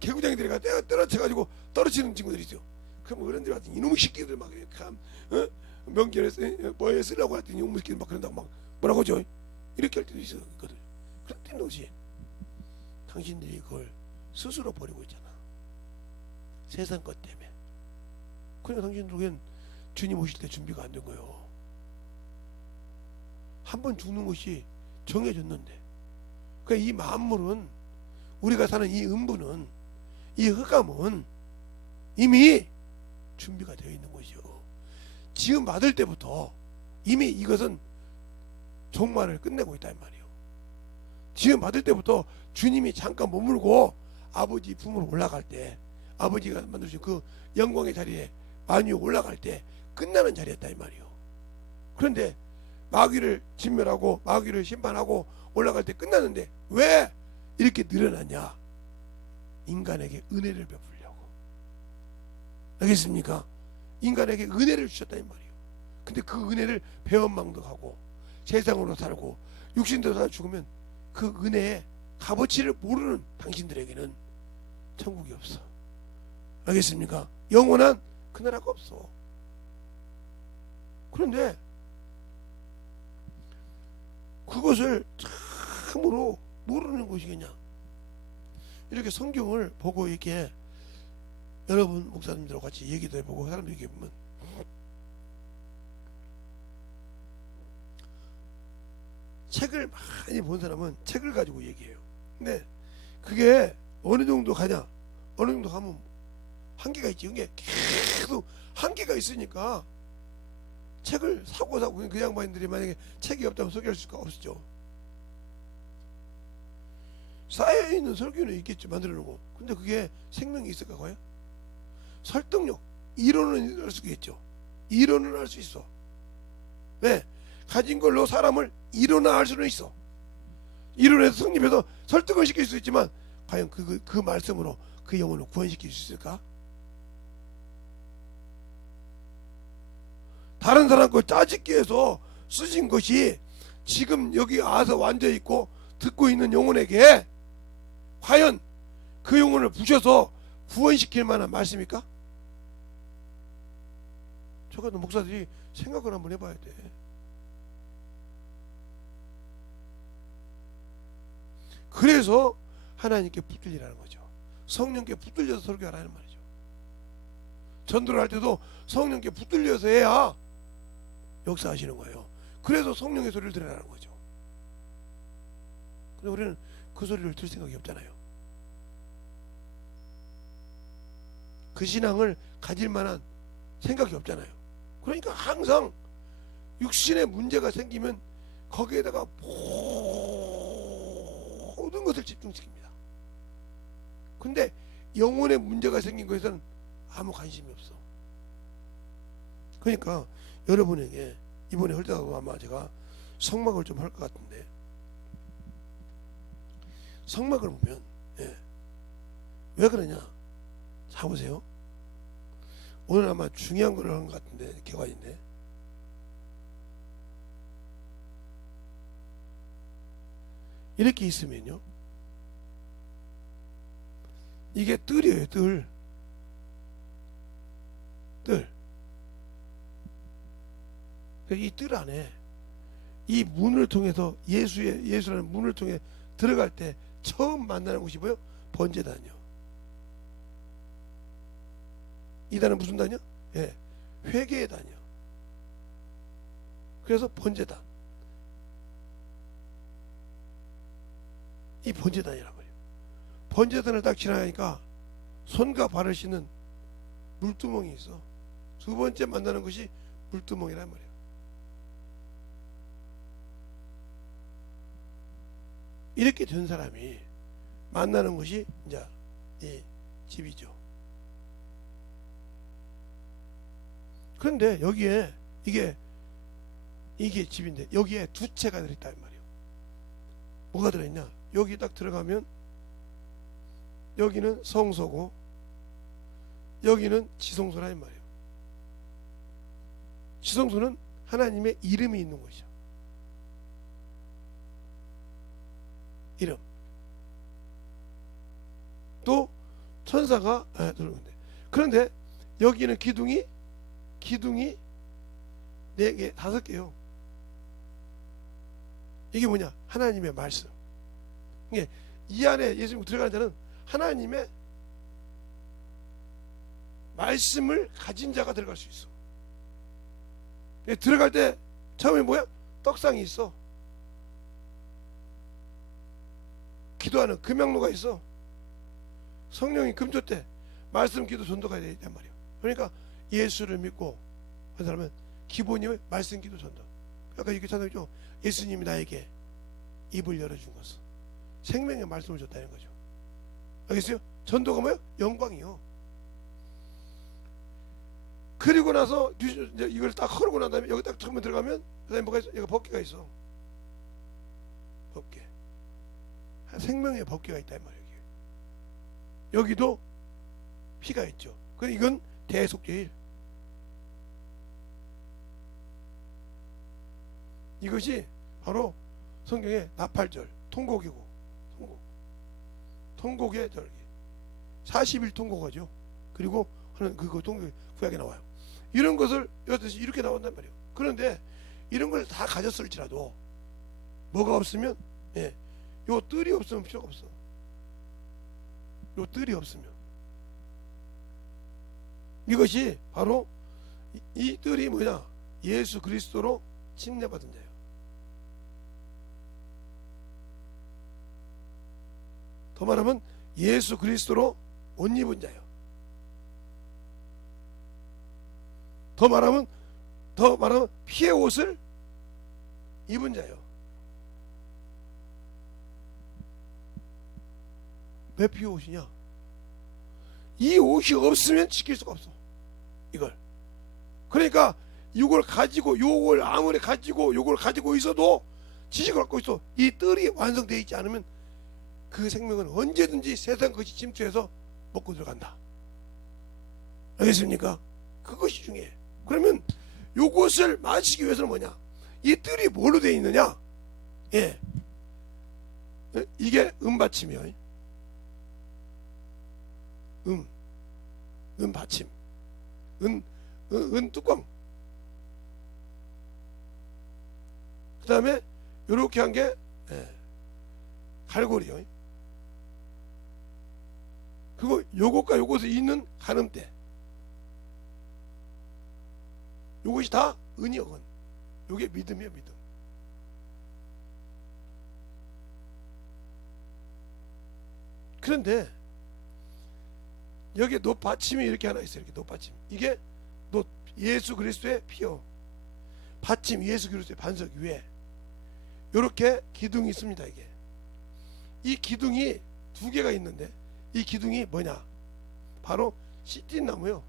개구장이들이 가서 떨어져가지고 떨어지는 친구들이 있어요. 그럼 어른들 같은 이놈의 새끼들 막 감 명절에 뭐에 쓰려고 했더니 이놈의 새끼들 막 그런다고 막 뭐라고 하죠. 이렇게 할 때도 있거든. 그럴 때는 혹시 당신들이 그걸 스스로 버리고 있잖아. 세상 것 때문에. 그러니까 당신들에겐 주님 오실 때 준비가 안 된 거예요. 한 번 죽는 것이 정해졌는데. 그러니까 이 만물은, 우리가 사는 이 음부는, 이 흑암은 이미 준비가 되어 있는 것이요. 지금 받을 때부터 이미 이것은 종말을 끝내고 있다 이 말이에요. 지금 받을 때부터 주님이 잠깐 머물고 아버지 품으로 올라갈 때, 아버지가 만들어준 그 영광의 자리에 만유에 올라갈 때 끝나는 자리였다 이 말이에요. 그런데 마귀를 진멸하고 마귀를 심판하고 올라갈 때 끝나는데 왜 이렇게 늘어났냐? 인간에게 은혜를 베풀려고. 알겠습니까? 인간에게 은혜를 주셨다 이 말이에요. 근데 그 은혜를 배은망덕하고 세상으로 살고 육신대로 살아 죽으면 그 은혜의 값어치를 모르는 당신들에게는 천국이 없어. 알겠습니까? 영원한 그 나라가 없어. 그런데 그것을 참으로 모르는 것이겠냐? 이렇게 성경을 보고 이렇게 여러분 목사님들하고 같이 얘기도 해보고 사람들 얘기해 보면 책을 많이 본 사람은 책을 가지고 얘기해요. 근데 그게 어느 정도 가냐? 어느 정도 가면 한계가 있지. 그게 계속 한계가 있으니까 책을 사고 그 양반들이 만약에 책이 없다면 소개할 수가 없죠. 쌓여있는 설교는 있겠죠. 만들어 놓고. 근데 그게 생명이 있을까 과연? 설득력, 이론은 할 수 있겠죠. 이론은 할 수 있어. 왜? 가진 걸로 사람을 이론화할 수는 있어. 이론에서 성립해서 설득을 시킬 수 있지만 과연 그 말씀으로 그 영혼을 구원시킬 수 있을까? 다른 사람 걸 짜집기 해서 쓰신 것이 지금 여기 와서 앉아있고 듣고 있는 영혼에게 과연 그 영혼을 부셔서 구원시킬 만한 말씀입니까? 저 같은 목사들이 생각을 한번 해봐야 돼. 그래서 하나님께 붙들리라는 거죠. 성령께 붙들려서 설교하라는 말이죠. 전도를 할 때도 성령께 붙들려서 해야 역사하시는 거예요. 그래서 성령의 소리를 들으라는 거죠. 근데 우리는 그 소리를 들 생각이 없잖아요. 그 신앙을 가질 만한 생각이 없잖아요. 그러니까 항상 육신의 문제가 생기면 거기에다가 모든 것을 집중시킵니다. 근데 영혼의 문제가 생긴 것에서는 아무 관심이 없어. 그러니까 여러분에게 이번에 할 때도 아마 제가 성막을 좀 할 것 같은데, 성막을 보면 왜 그러냐? 자 보세요. 오늘 아마 중요한 걸 한 것 같은데, 개관인데, 이렇게 있으면요, 이게 뜰이에요. 뜰. 이 뜰 안에 이 문을 통해서 예수라는 문을 통해 들어갈 때 처음 만나는 곳이 뭐예요? 번제단이요. 이 단은 무슨 단이요? 회개의 단이요. 그래서 번제단. 이 번제단이란 말이에요. 번제단을 딱 지나가니까 손과 발을 씻는 물두멍이 있어. 두 번째 만나는 것이 물두멍이란 말이에요. 이렇게 된 사람이 만나는 것이 이제 이 집이죠. 그런데 여기에 이게 집인데 여기에 두 채가 들어있단 말이에요. 뭐가 들어있냐? 여기 딱 들어가면 여기는 성소고 여기는 지성소라는 말이에요. 지성소는 하나님의 이름이 있는 곳이죠. 이름. 또 천사가 들어오는데, 그런데 여기는 기둥이 4개, 5개요. 이게 뭐냐? 하나님의 말씀. 이게 이 안에 예수님 들어가는 자는 하나님의 말씀을 가진 자가 들어갈 수 있어. 들어갈 때 처음에 뭐야? 떡상이 있어. 기도하는 금양로가 있어. 성령이 금조 때 말씀, 기도, 전도가 되야 된단 말이에요. 그러니까 예수를 믿고 한 사람은 기본이 말씀, 기도, 전도. 아까 이렇게 찾아있죠. 예수님이 나에게 입을 열어준 것은 생명의 말씀을 줬다는 거죠. 알겠어요? 전도가 뭐예요? 영광이요. 그리고 나서 이제 이걸 딱 흐르고 난 다음에 여기 딱 처음에 들어가면 그 다음에 뭐가 있어? 여기 법궤가 있어. 법궤. 생명의 법궤가 있단 말이에요. 여기도 피가 있죠. 그럼 이건 대속죄일. 이것이 바로 성경의 나팔절, 통곡이고, 통곡의 절기, 40일 통곡하죠. 그리고 하는 그거 통곡 구약에 나와요. 이런 것을 여기서 이렇게 나온단 말이에요. 그런데 이런 걸 다 가졌을지라도 뭐가 없으면, 요 뜰이 없으면 필요가 없어. 요 뜰이 없으면, 이것이 바로 이 뜰이 뭐냐? 예수 그리스도로 침례받은 자예요. 더 말하면 예수 그리스도로 옷 입은 자예요. 더 말하면 피의 옷을 입은 자예요. 왜 피어 옷이냐? 이 옷이 없으면 지킬 수가 없어. 이걸. 그러니까 이걸 가지고 요걸 아무리 가지고 요걸 가지고 있어도 지식을 갖고 있어. 이 뜰이 완성되어 있지 않으면 그 생명은 언제든지 세상 것이 침투해서 먹고 들어간다. 알겠습니까? 그것이 중요해. 그러면 요것을 마치기 위해서는 뭐냐? 이 뜰이 뭘로 되어 있느냐? 예. 이게 받침이요. 받침. 뚜껑. 그 다음에 요렇게 한 게 갈고리요. 그리고 요것과 요것을 잇는 가늠대. 요것이 다 은이요. 은. 요게 믿음이에요. 믿음. 그런데 여기 놋받침이 이렇게 하나 있어요. 이렇게 놋받침. 이게 놋 예수 그리스도의 피요. 받침 예수 그리스도의 반석 위에 이렇게 기둥이 있습니다. 이게 이 기둥이 두 개가 있는데 이 기둥이 뭐냐? 바로 시띠나무요.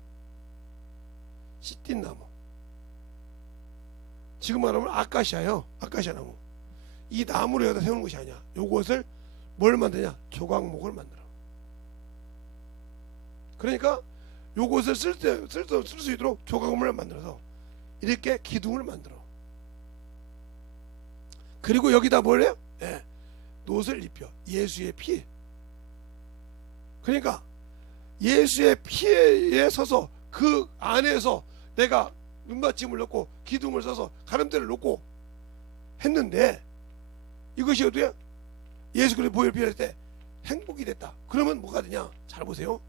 시띠나무. 지금 말하면 아카시아요. 아카시아 나무. 이 나무를 여기다 세우는 것이 아니야. 요것을 뭘 만드냐? 조각목을 만들어. 그러니까 요것을 쓸 수 있도록 조각목을 만들어서 이렇게 기둥을 만들어. 그리고 여기다 뭘 해요? 예, 놋을 입혀. 예수의 피. 그러니까 예수의 피에 서서 그 안에서 내가 눈받침을 넣고 기둥을 써서 가름대를 놓고 했는데 이것이 어디야? 예수 그리스도 보혈 피할 때 행복이 됐다. 그러면 뭐가 되냐? 잘 보세요.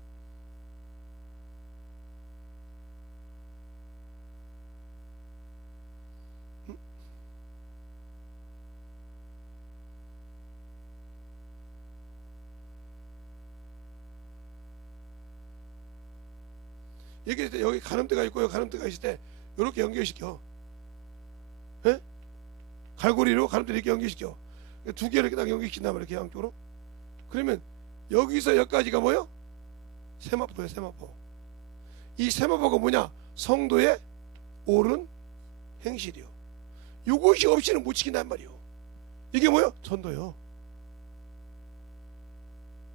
여기 가늠대가 있고 여기 가늠대가 있을 때 이렇게 연결시켜. 예? 갈고리로 가늠대를 이렇게 연결시켜. 두 개를 이렇게 딱 연결시킨다면 이렇게 양쪽으로. 그러면 여기서 여기까지가 뭐요? 세마포예요. 세마포. 이 세마포가 뭐냐? 성도의 옳은 행실이요. 이것이 없이는 못 지킨단 말이요. 이게 뭐요? 전도요.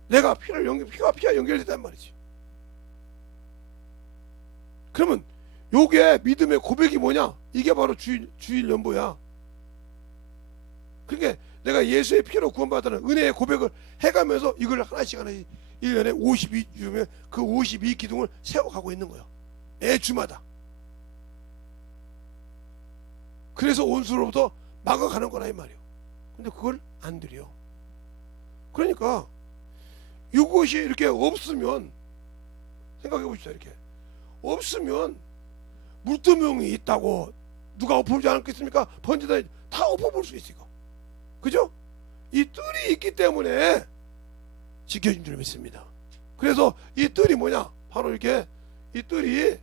내가 피가 연결됐단 말이지. 그러면 요게 믿음의 고백이 뭐냐? 이게 바로 주일 연보야. 그러니까 내가 예수의 피로 구원받는 은혜의 고백을 해가면서 이걸 하나씩 1년에 52주면 그 52기둥을 세워가고 있는 거야. 매주마다. 그래서 온수로부터 막아가는 거라 이 말이에요. 근데 그걸 안 드려. 그러니까 이것이 이렇게 없으면 생각해 봅시다. 이렇게 없으면 물두멍이 있다고 누가 엎어보지 않겠습니까? 번지다 다 엎어볼 수 있어요. 그죠? 이 뜰이 있기 때문에 지켜진 줄 믿습니다. 그래서 이 뜰이 뭐냐? 바로 이렇게 이 뜰이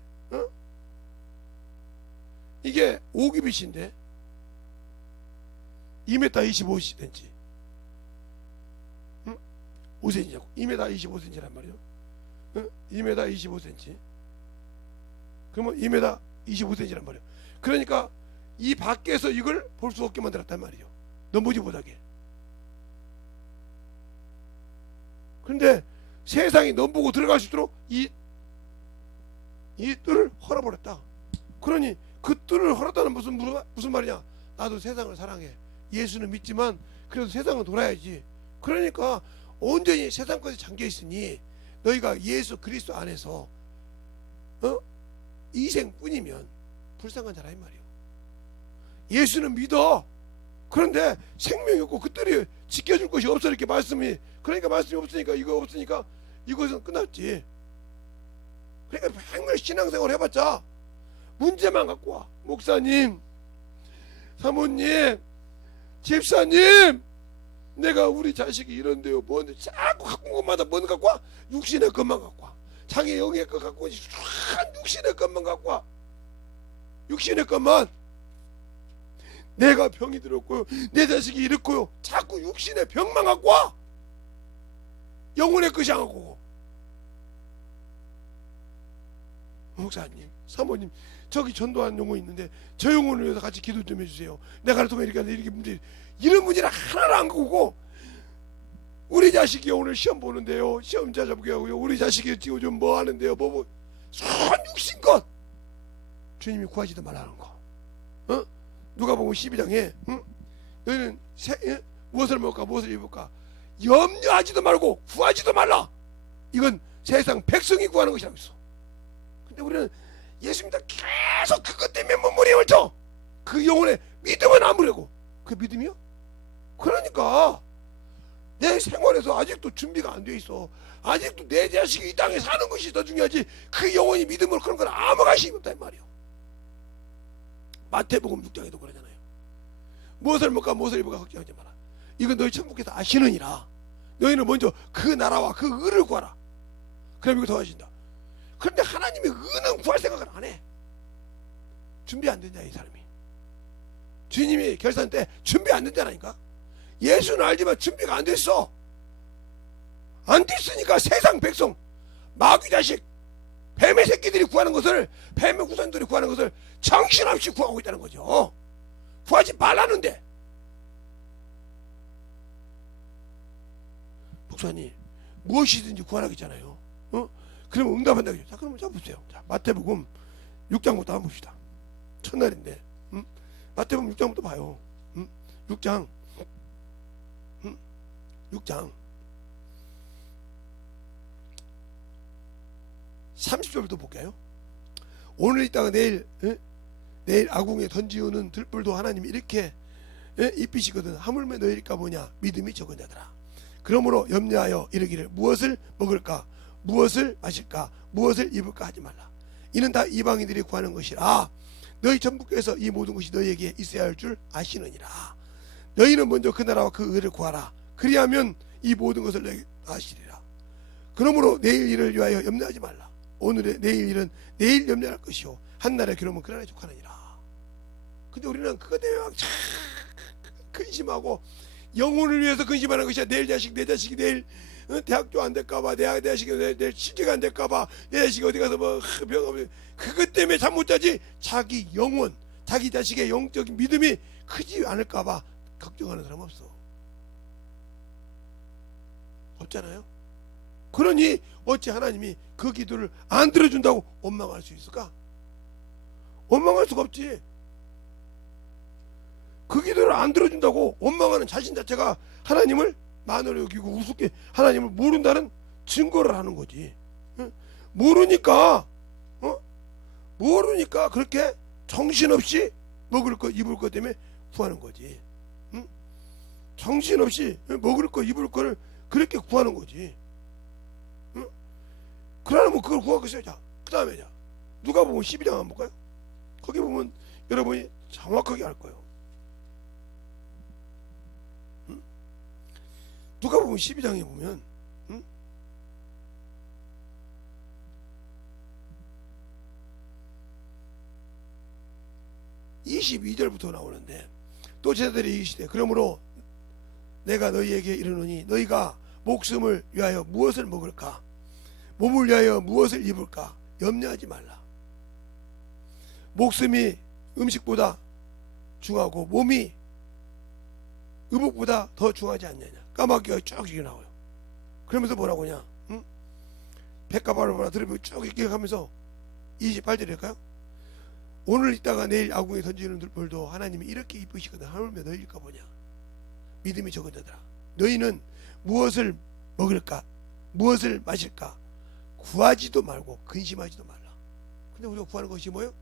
이게 오기빗인데 2m 25cm 5cm냐고 2m 25cm란 말이죠. 2m 25cm 그러면 2m 25cm란 말이에요. 그러니까 이 밖에서 이걸 볼 수 없게 만들었단 말이죠. 넘보지 못하게. 그런데 세상이 넘보고 들어갈 수 있도록 이 뜰을 헐어버렸다. 그러니 그 뜰을 헐었다는 무슨 말이냐? 나도 세상을 사랑해. 예수는 믿지만 그래도 세상은 돌아야지. 그러니까 온전히 세상 것에 잠겨 있으니 너희가 예수 그리스도 안에서 이생뿐이면 불쌍한 자라 이 말이요. 예수는 믿어. 그런데 생명이 없고 그 뜰이 지켜줄 것이 없어 이렇게 말씀이. 그러니까 말씀이 없으니까 이거 없으니까 이것은 끝났지. 그러니까 백날 신앙생활 해봤자 문제만 갖고 와. 목사님, 사모님, 집사님, 내가 우리 자식이 이런데요. 뭔데 자꾸 갖고 온 것마다 뭔 갖고 와? 육신의 것만 갖고 와. 장애 영의 것 갖고 오지. 육신의 것만 갖고 와. 육신의 것만. 내가 병이 들었고요. 내 자식이 이렇고요. 자꾸 육신의 병만 갖고 와. 영혼의 것이 안 갖고. 목사님, 사모님, 저기 전도한 영혼이 있는데 저 영혼을 위해서 같이 기도 좀 해주세요. 내가 통해 이렇게 하는데 이렇게 문제, 이런 문제는 하나도 안 갖고, 우리 자식이 오늘 시험 보는데요, 시험자 잡게 하고요, 우리 자식이 지금 좀 뭐 하는데요, 뭐 육신것 주님이 구하지도 말라는 거. 누가 보면 12장에 너희는 무엇을 먹을까 무엇을 입을까 염려하지도 말고 구하지도 말라. 이건 세상 백성이 구하는 것이라고 했어. 근데 우리는 예수 믿다 계속 그것 때문에 몸부림을 쳐. 그 영혼의 믿음은 안 부리고. 그 믿음이요? 그러니까 내 생활에서 아직도 준비가 안 돼 있어. 아직도 내 자식이 이 땅에 사는 것이 더 중요하지 그 영혼이 믿음으로 그런 건 아무 관심이 없다 이 말이야. 마태복음 6장에도 그러잖아요. 무엇을 먹을까 무엇을 입을까 걱정하지 마라. 이건 너희 천국에서 아시느니라. 너희는 먼저 그 나라와 그 의를 구하라. 그럼 이거 더하신다. 그런데 하나님의 의는 구할 생각을 안 해. 준비 안 된다 이 사람이. 주님이 결산 때 준비 안 된다니까. 예수는 알지만 준비가 안 됐어. 안 됐으니까 세상 백성 마귀 자식 뱀의 새끼들이 구하는 것을, 뱀의 후손들이 구하는 것을 정신없이 구하고 있다는 거죠. 구하지 말라는데. 목사님 무엇이든지 구하라고 했잖아요. 그러면 응답한다고 했죠. 자, 그럼 자 보세요. 자, 마태복음 6장부터 한번 봅시다. 첫날인데 마태복음 6장부터 봐요. 6장 30절부터 볼게요. 오늘 있다가 내일 아궁에 던지우는 들불도 하나님이 이렇게 입히시거든. 하물며 너희일까 보냐 믿음이 적은 자들아. 그러므로 염려하여 이르기를 무엇을 먹을까 무엇을 마실까 무엇을 입을까 하지 말라. 이는 다 이방인들이 구하는 것이라. 너희 천국에서 이 모든 것이 너희에게 있어야 할 줄 아시느니라. 너희는 먼저 그 나라와 그 의를 구하라. 그리하면 이 모든 것을 너희에게 하시리라. 그러므로 내일 일을 위하여 염려하지 말라. 오늘의 내일 일은 내일 염려할 것이요 한날의 괴로움은 그날에 족하느니라. 근데 우리는 그것 때문에 막 근심하고 영혼을 위해서 근심하는 것이야. 내일 자식, 내 자식이 내일 대학교 안 될까봐, 내 자식이 내일 취직이 안 될까봐, 내 자식이 어디 가서 뭐 병, 그것 때문에 잠 못 자지. 자기 영혼, 자기 자식의 영적인 믿음이 크지 않을까봐 걱정하는 사람 없어. 없잖아요. 그러니 어찌 하나님이 그 기도를 안 들어준다고 원망할 수 있을까? 원망할 수가 없지. 그 기도를 안 들어준다고 원망하는 자신 자체가 하나님을 만으로 여기고 우습게 하나님을 모른다는 증거를 하는 거지. 모르니까 모르니까 그렇게 정신없이 먹을 거 입을 것 때문에 구하는 거지. 정신없이 먹을 거 입을 거를 그렇게 구하는 거지. 그러면 그걸 구하겠어요. 자, 그 다음에 자, 누가 보면 12장 한번 볼까요? 거기 보면 여러분이 정확하게 알 거예요. 누가 보면 12장에 보면 22절부터 나오는데 또 제자들이 이르시되 그러므로 내가 너희에게 이르노니 너희가 목숨을 위하여 무엇을 먹을까 몸을 위하여 무엇을 입을까 염려하지 말라. 목숨이 음식보다 중하고 몸이 의복보다 더 중하지 않느냐. 까마귀가 쭉 이렇게 나와요. 그러면서 뭐라고 하냐. 백가발을 보라 들으면 쭉 이렇게 하면서 28절일까요? 오늘 있다가 내일 아궁에 던지는 돌도 하나님이 이렇게 이쁘시거든. 하물며 너희일까 보냐. 믿음이 적은 자들아. 너희는 무엇을 먹을까 무엇을 마실까 구하지도 말고 근심하지도 말라. 근데 우리가 구하는 것이 뭐예요?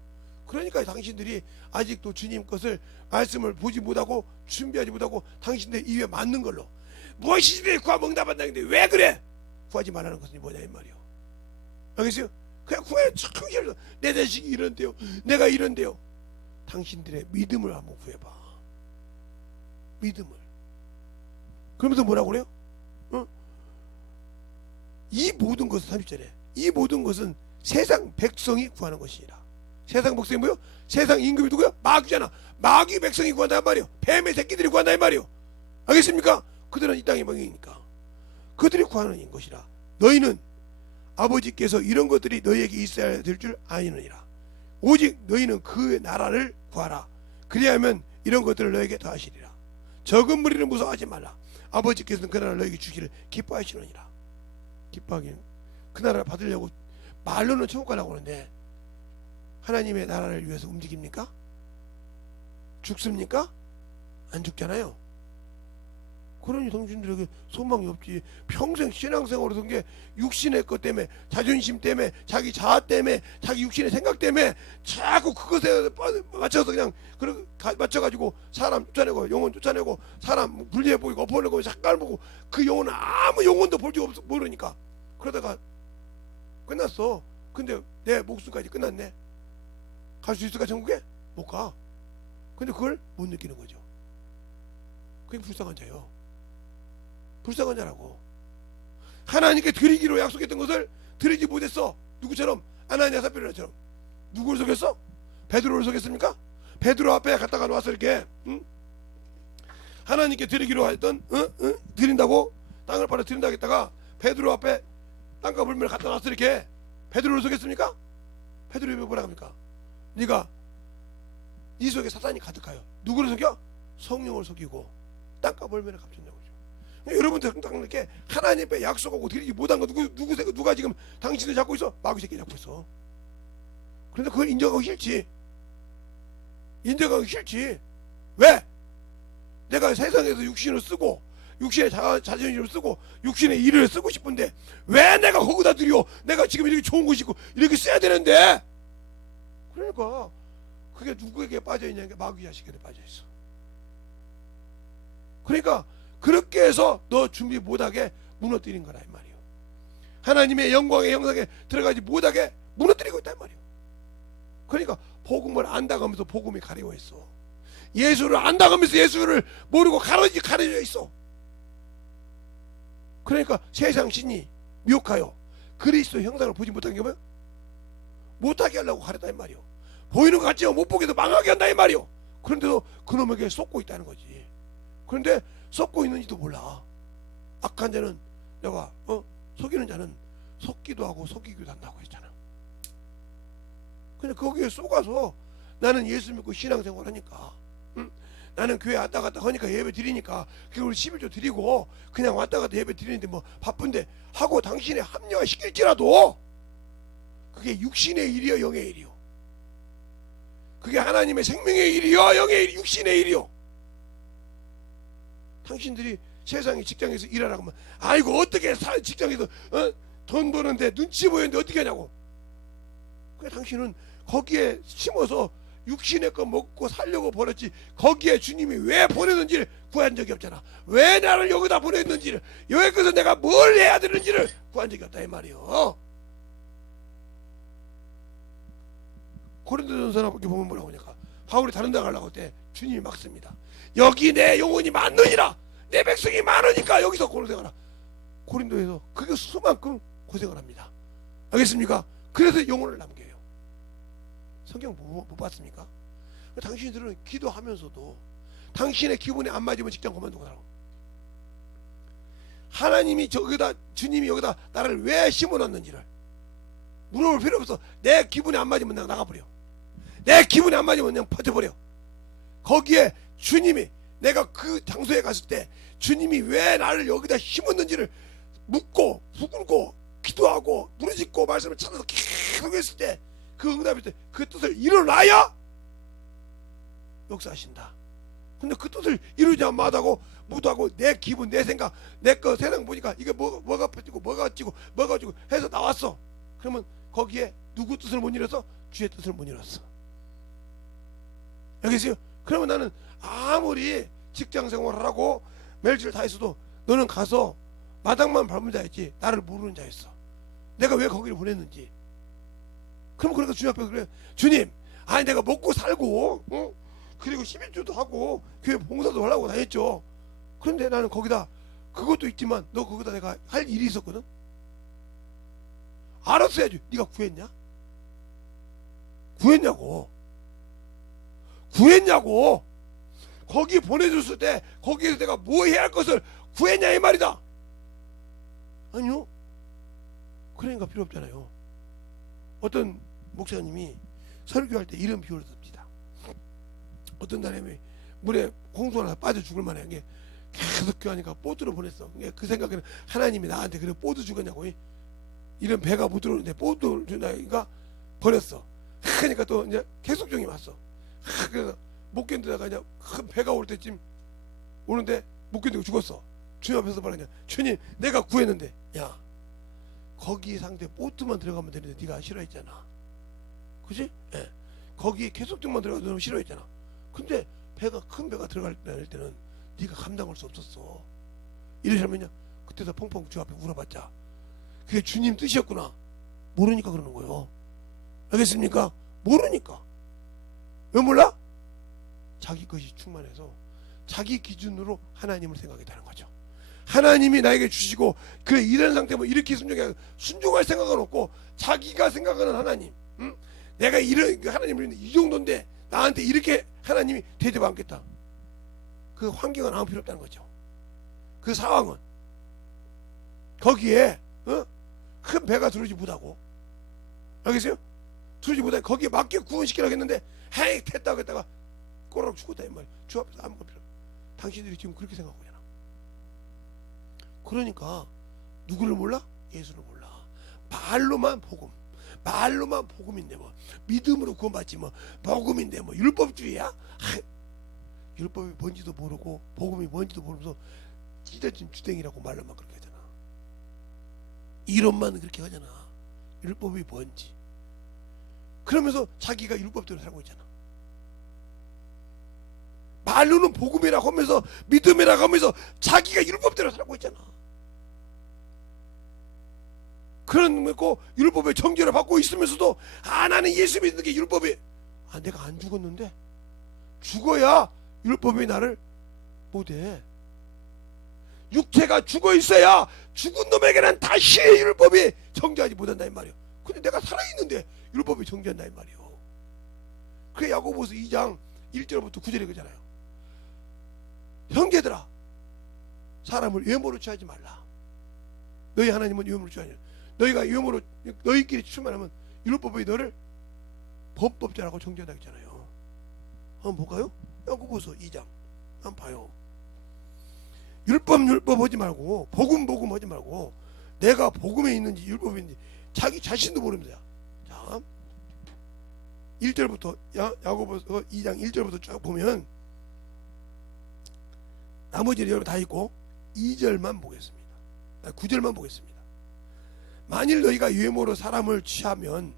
그러니까 당신들이 아직도 주님 것을 말씀을 보지 못하고 준비하지 못하고 당신들 입에 맞는 걸로 무엇이든지 구하면 응답한다는데 왜 그래? 구하지 말라는 것은 뭐냐 이 말이요. 알겠어요? 그냥 구해요. 참 싫어. 내 자식이 이런데요. 내가 이런데요. 당신들의 믿음을 한번 구해봐. 믿음을. 그러면서 뭐라고 그래요? 이 모든 것은 30절에 이 모든 것은 세상 백성이 구하는 것이니라. 세상 백성이 뭐요? 세상 임금이 누구야? 마귀잖아. 마귀 백성이 구한단 말이요. 뱀의 새끼들이 구한단 말이요. 알겠습니까? 그들은 이 땅의 왕이니까. 그들이 구하는 것이라. 너희는 아버지께서 이런 것들이 너희에게 있어야 될 줄 아느니라. 오직 너희는 그 나라를 구하라. 그리하면 이런 것들을 너에게 더하시리라. 적은 무리를 무서워하지 말라. 아버지께서는 그 나라를 너에게 주기를 기뻐하시느니라. 기뻐하기는 그 나라를 받으려고 말로는 천국 가려고 하는데 하나님의 나라를 위해서 움직입니까? 죽습니까? 안 죽잖아요. 그러니 당신들에게 소망이 없지. 평생 신앙생활을 한 게 육신의 것 때문에, 자존심 때문에, 자기 자아 때문에, 자기 육신의 생각 때문에 자꾸 그것에 맞춰서 그냥 맞춰가지고 사람 쫓아내고 영혼 쫓아내고 사람 불리해 보이고 엎어내고 색깔 보고 그 영혼은 아무 영혼도 볼 줄 모르니까 그러다가 끝났어. 근데 내 목숨까지 끝났네. 갈 수 있을까 천국에? 못 가. 근데 그걸 못 느끼는 거죠. 그게 불쌍한 자요. 불쌍한 자라고. 하나님께 드리기로 약속했던 것을 드리지 못했어. 누구처럼? 아나니아 삽비라처럼. 누구를 속였어? 베드로를 속였습니까? 베드로 앞에 갔다가 와서 이렇게 하나님께 드리기로 했던 드린다고 땅을 팔아 드린다고 했다가 베드로 앞에 땅과 불면을 갖다 놨어. 이렇게 베드로를 속였습니까? 베드로에 뭐라 합니까? 네가 네 속에 사탄이 가득하여 누구를 속여? 성령을 속이고 땅과 불면을 감춘다고. 여러분들 항상 이렇게 하나님 앞에 약속하고 드리지 못한 거 누가 지금 당신을 잡고 있어? 마귀 새끼 잡고 있어. 그런데 그걸 인정하기 싫지. 인정하기 싫지. 왜? 내가 세상에서 육신을 쓰고 육신의 자존심을 쓰고 육신의 일을 쓰고 싶은데 왜 내가 거기다 드려? 내가 지금 이렇게 좋은 곳이고 이렇게 써야 되는데. 그러니까 그게 누구에게 빠져있냐는 게 마귀 자식에게 빠져있어. 그러니까 그렇게 해서 너 준비 못하게 무너뜨린 거라 이 말이요. 하나님의 영광의 형상에 들어가지 못하게 무너뜨리고 있단 말이요. 그러니까 복음을 안다고 하면서 복음이 가려워 있어. 예수를 안다고 하면서 예수를 모르고 가려져 있어. 그러니까 세상 신이 미혹하여 그리스도 형상을 보지 못한 게 뭐야? 못하게 하려고 가렸다 이 말이요. 보이는 것 같지만 못 보게 해서 망하게 한다 이 말이요. 그런데도 그놈에게 속고 있다는 거지. 그런데 썩고 있는지도 몰라. 악한 자는 내가 속이는 자는 속기도 하고 속이기도 한다고 했잖아. 근데 거기에 속아서 나는 예수 믿고 신앙생활 하니까 나는 교회 왔다 갔다 하니까 예배 드리니까 그걸 11조 드리고 그냥 왔다 갔다 예배 드리는데 뭐 바쁜데 하고 당신의 합리화 시킬지라도 그게 육신의 일이요 영의 일이요. 그게 하나님의 생명의 일이요 영의 일, 육신의 일이요. 당신들이 세상에 직장에서 일하라고 하면 아이고 어떻게 직장에서 돈 버는데 눈치 보이는데 어떻게 하냐고. 그래 당신은 거기에 심어서 육신의 거 먹고 살려고 버렸지 거기에 주님이 왜 보내는지를 구한 적이 없잖아. 왜 나를 여기다 보냈는지를 여기서 내가 뭘 해야 되는지를 구한 적이 없다 이 말이요. 고린도전서 보면 뭐라고 하니까 바울이 다른 데 가려고 할 때 주님이 막습니다. 여기 내 영혼이 많느니라. 내 백성이 많으니까 여기서 고생하라. 고린도에서 그게 수만큼 고생을 합니다. 알겠습니까? 그래서 영혼을 남겨요. 성경 못 봤습니까? 당신들은 기도하면서도 당신의 기분에 안 맞으면 직장 그만두고 살아. 하나님이 저기다 주님이 여기다 나를 왜 심어놨는지를 물어볼 필요 없어. 내 기분에 안 맞으면 그냥 나가버려. 내 기분에 안 맞으면 그냥 퍼져버려. 거기에 주님이 내가 그 장소에 갔을 때 주님이 왜 나를 여기다 심었는지를 묻고 부글고 기도하고 부르짖고 말씀을 찾아서 계속 했을 때 그 응답일 때 그 뜻을 이뤄놔야 역사하신다. 근데 그 뜻을 이루지 못하고 내 기분 내 생각 내 거 세상 보니까 이게 뭐가 퍼지고 뭐가 어찌고 뭐가 어찌고 해서 나왔어. 그러면 거기에 누구 뜻을 못 이뤘어? 주의 뜻을 못 이뤘어. 알겠어요? 그러면 나는 아무리 직장생활을 하고 멜치를 다 했어도 너는 가서 마당만 밟은 자였지 나를 모르는 자였어. 내가 왜 거기를 보냈는지. 그럼 그러니까 주님 앞에 그래. 주님 아니 내가 먹고 살고 그리고 11조도 하고 교회 봉사도 하려고 다녔죠. 그런데 나는 거기다 그것도 있지만 너 거기다 내가 할 일이 있었거든. 알았어야지. 네가 구했냐? 구했냐고. 거기 보내줬을 때 거기에서 내가 뭐 해야 할 것을 구했냐 이 말이다. 아니요. 그러니까 필요 없잖아요. 어떤 목사님이 설교할 때 이런 비유를 씁니다. 어떤 사람이 물에 홍수 하나 빠져 죽을 만한 게 계속 교하니까 보트로 보냈어. 그 생각에는 하나님이 나한테 그래 보트 주겠냐고. 이런 배가 못 들어오는데 보트를 준다니까 버렸어. 그러니까 또 이제 계속종이 왔어. 그래서 못 견디다가 그냥 큰 배가 올 때쯤 오는데 못 견디고 죽었어. 주님 앞에서 말하냐, 주님 내가 구했는데, 야 거기 상대 보트만 들어가면 되는데 네가 싫어했잖아. 그지? 예. 거기 계속종만 들어가도 너무 싫어했잖아. 근데 배가 큰 배가 들어갈 때는 네가 감당할 수 없었어. 이러시면요 그때서 펑펑 주 앞에 울어봤자 그게 주님 뜻이었구나. 모르니까 그러는 거예요. 알겠습니까? 모르니까. 왜 몰라? 자기 것이 충만해서 자기 기준으로 하나님을 생각했다는 거죠. 하나님이 나에게 주시고 그래 이런 상태면 이렇게 순종할 생각은 없고 자기가 생각하는 하나님, 응? 내가 이런 하나님을 이 정도인데 나한테 이렇게 하나님이 대접 않겠다. 그 환경은 아무 필요 없다는 거죠. 그 상황은 거기에 큰 배가 들어오지 못하고, 알겠어요? 들어오지 못하고 거기에 맞게 구원시키라고 했는데 헤이 됐다고 했다가 꼬르륵 죽었다 이 말이야. 주 앞에서 아무것도 필요 없어. 당신들이 지금 그렇게 생각하고 있잖아. 그러니까 누구를 몰라? 예수를 몰라. 말로만 복음, 말로만 복음인데 뭐 믿음으로 구원받지 뭐 복음인데 뭐 율법주의야? 율법이 뭔지도 모르고 복음이 뭔지도 모르면서 찢어진 주댕이라고 말로만 그렇게 하잖아. 이론만 그렇게 하잖아. 율법이 뭔지. 그러면서 자기가 율법대로 살고 있잖아. 말로는 복음이라고 하면서 믿음이라고 하면서 자기가 율법대로 살고 있잖아. 그런 거 율법의 정죄를 받고 있으면서도 나는 예수 믿는 게 율법이 내가 안 죽었는데 죽어야 율법이 나를 못해. 육체가 죽어 있어야 죽은 놈에게는 다시 율법이 정죄하지 못한다 이 말이야. 근데 내가 살아있는데 율법이 정죄한다 이 말이요. 그래 야고보서 2장 1절부터 9절에 그잖아요. 형제들아 사람을 외모로 취하지 말라. 너희 하나님은 외모로 취하냐. 너희가 외모로 너희끼리 충만하면 율법이 너를 범법자라고 정죄한다 했잖아요. 한번 볼까요? 야고보서 2장 한번 봐요. 율법 하지 말고 복음 하지 말고 내가 복음에 있는지 율법에 있는지 자기 자신도 모릅니다. 자 1절부터 야고보서 2장 1절부터 쭉 보면 나머지는 여러분 다 있고 2절만 보겠습니다. 9절만 보겠습니다. 만일 너희가 외모로 사람을 취하면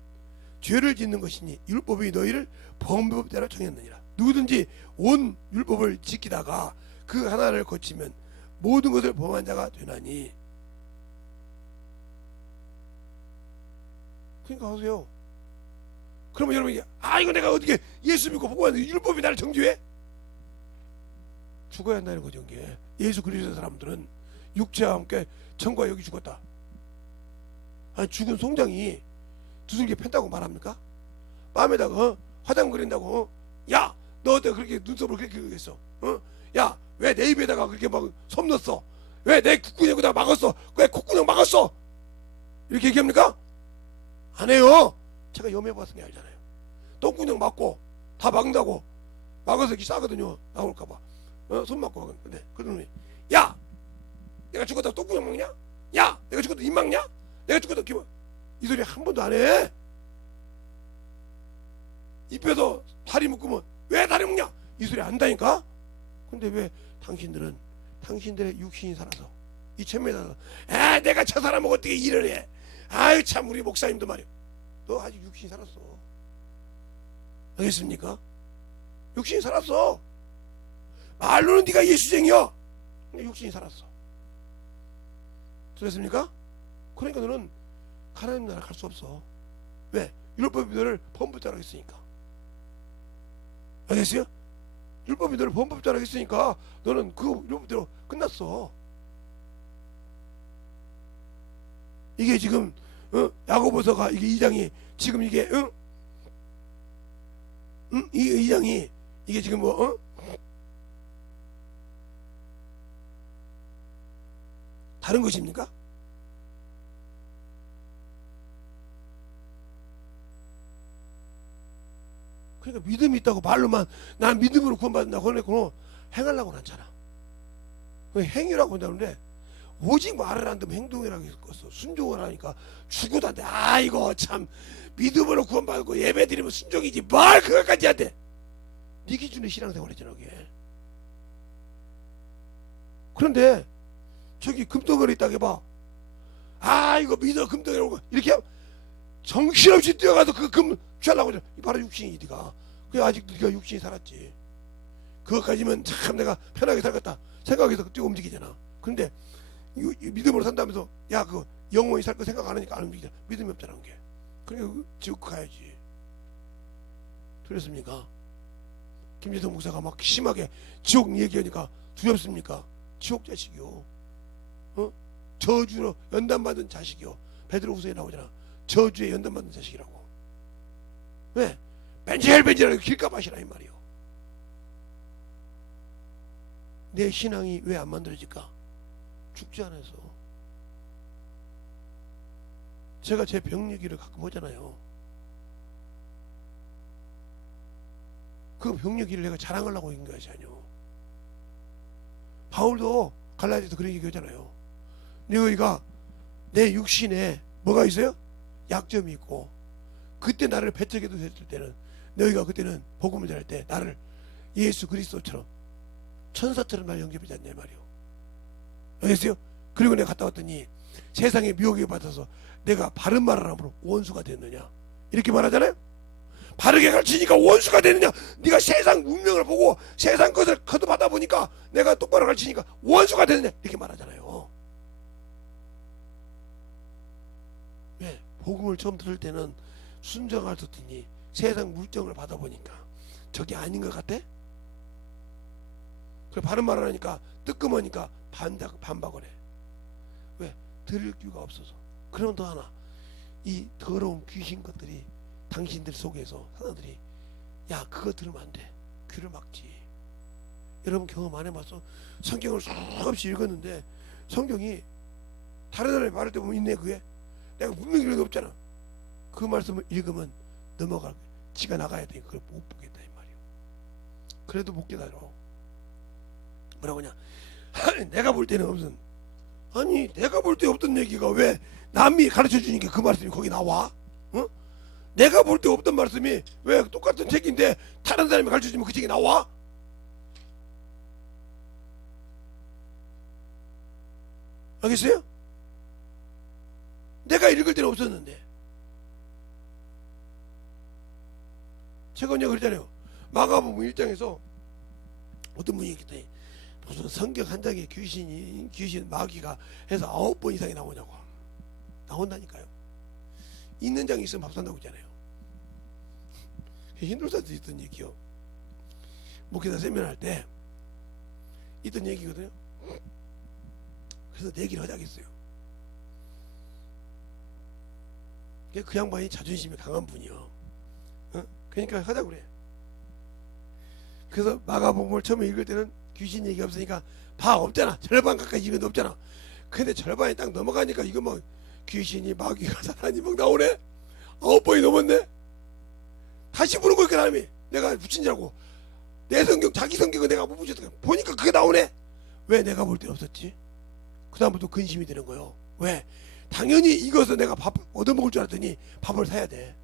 죄를 짓는 것이니 율법이 너희를 범법대로 정했느니라. 누구든지 온 율법을 지키다가 그 하나를 거치면 모든 것을 범한 자가 되나니. 그러니까 하세요. 그러면 여러분이 이거 내가 어떻게 예수 믿고 복음하는데 율법이 나를 정죄해? 죽어야 한다는 거죠. 이게 예수 그리스도 사람들은 육체와 함께 천과 여기 죽었다. 죽은 송장이 두들겨 팬다고 말합니까? 뺨에다가 화장 그린다고 야 너 어때 그렇게 눈썹을 그렇게 그리겠어? 야 왜 내 입에다가 그렇게 막 솜 넣었어? 왜 내 콧구녕에다가 막았어? 왜 콧구녕 막았어? 이렇게 얘기합니까? 안 해요. 제가 염해봤으니 알잖아요. 똥구녕 막고 다 막는다고 막아서 이렇게 싸거든요. 나올까봐 손 막고 막는데 그러더니 야 내가 죽었다 똥구녕 막냐? 야 내가 죽었다 입 막냐? 내가 죽었다 기분 이 소리 한 번도 안 해. 입에서 다리 묶으면 왜 다리 묶냐? 이 소리 안다니까. 근데 왜 당신들은 당신들의 육신이 살아서 이 체면에 살아서 내가 저 사람하고 어떻게 일을 해? 아유 참 우리 목사님도 말이야. 너 아직 육신이 살았어. 알겠습니까? 육신이 살았어. 말로는 네가 예수쟁이야. 근데 육신이 살았어. 들었습니까? 그러니까 너는 하나님 나라 갈 수 없어. 왜? 율법이 너를 범법자라고 했으니까. 알겠어요? 율법이 너를 범법자라고 했으니까 너는 그 율법대로 끝났어. 이게 지금 야고보서가 이게 2장이 지금 이게 이 2장이 이게 지금 뭐 다른 것입니까? 그러니까 믿음이 있다고 말로만 난 믿음으로 구원받는다 그러고 행하려고는 않잖아. 행위라고 한다는데 오직 말을 안 듣면 행동이라고 했었어. 순종을 하니까 죽어도 안 돼. 아이고 참 믿음으로 구원받고 예배 드리면 순종이지 뭘 그것까지 안 돼. 네 기준의 신앙생활이잖아 그게. 그런데 저기 금덩어리 있다고 해봐. 아 이거 믿어 금덩어리 이렇게 하면 정신없이 뛰어가서 그 금 취하려고 그래. 바로 육신이 네가. 그게 아직 네가 육신이 살았지. 그것까지면 참 내가 편하게 살겠다 생각해서 뛰어 움직이잖아. 그런데 믿음으로 산다면서 야 그 영원히 살 거 생각 안 하니까 안 움직이잖아. 믿음이 없다는 게. 그러니까 지옥 가야지. 그렇습니까? 김재성 목사가 막 심하게 지옥 얘기하니까 두렵습니까? 지옥 자식이요. 저주로 연단받은 자식이요. 베드로후서에 나오잖아. 저주에 연단받은 자식이라고. 왜? 벤질벤질하게 길가 마시라 이 말이요. 내 신앙이 왜 안 만들어질까? 죽지 않아서. 제가 제 병얘기를 가끔 하잖아요. 그 병얘기를 내가 자랑하려고 한 것이 아니요. 바울도 갈라디아서 그런 얘기 하잖아요. 너희가 내 육신에 뭐가 있어요? 약점이 있고 그때 나를 배척해도 됐을 때는 너희가 그때는 복음을 전할 때 나를 예수 그리스도처럼 천사처럼 날 영접하지 않냐 말이요. 알겠어요? 그리고 내가 갔다 왔더니 세상에 미혹에 받아서 내가 바른 말을 함으로 원수가 됐느냐 이렇게 말하잖아요. 바르게 가르치니까 원수가 되느냐. 네가 세상 운명을 보고 세상 것을 거듭하다 보니까 내가 똑바로 가르치니까 원수가 되느냐 이렇게 말하잖아요. 왜? 복음을 처음 들을 때는 순정할 수 있더니 세상 물정을 받아보니까 저게 아닌 것 같아? 그래 바른 말을 하니까 뜨끔하니까 반박을 해. 왜? 들을 귀가 없어서. 그러면 더 하나 이 더러운 귀신 것들이 당신들 속에서 사람들이 야 그거 들으면 안 돼. 귀를 막지. 여러분 경험 안 해봤어? 성경을 수없이 읽었는데 성경이 다른 사람이 말할 때 보면 있네 그게. 내가 분명히 읽어도 없잖아. 그 말씀을 읽으면 넘어갈 거야. 지가 나가야 돼. 그걸 못 보겠다 이 말이야. 그래도 못 깨달아. 뭐라고 하냐. 내가 볼 때는 무슨 아니 내가 볼 때 없던 얘기가 왜 남이 가르쳐 주니까 그 말씀이 거기 나와? 어? 내가 볼 때 없던 말씀이 왜 똑같은 책인데 다른 사람이 가르쳐 주면 그 책이 나와? 알겠어요? 내가 읽을 때는 없었는데 최근에 그러잖아요. 마가복음 1장에서 어떤 분이 있겠더니 무슨 성경 한 장에 귀신 마귀가 해서 9번 이상이 나오냐고. 나온다니까요. 있는 장이 있으면 밥 산다고 했잖아요. 힌두사도 있던 얘기요. 목회자 세미나 할 때 있던 얘기거든요. 그래서 내기를 하자겠어요. 그 양반이 자존심이 강한 분이요. 그러니까 하자고 그래. 그래서 마가복음을 처음에 읽을 때는 귀신 얘기 없으니까 다 없잖아. 절반 가까이 읽어도 없잖아. 근데 절반이 딱 넘어가니까 이거 뭐 귀신이 마귀가 사탄이 막 나오네. 9번이 넘었네. 다시 부른 거야 그 사람이. 내가 붙인 줄 알고 내 성경 자기 성경은 내가 못 붙였어. 보니까 그게 나오네. 왜 내가 볼 때 없었지? 그 다음부터 근심이 되는 거예요. 왜? 당연히 이것을 내가 밥 얻어먹을 줄 알았더니 밥을 사야 돼.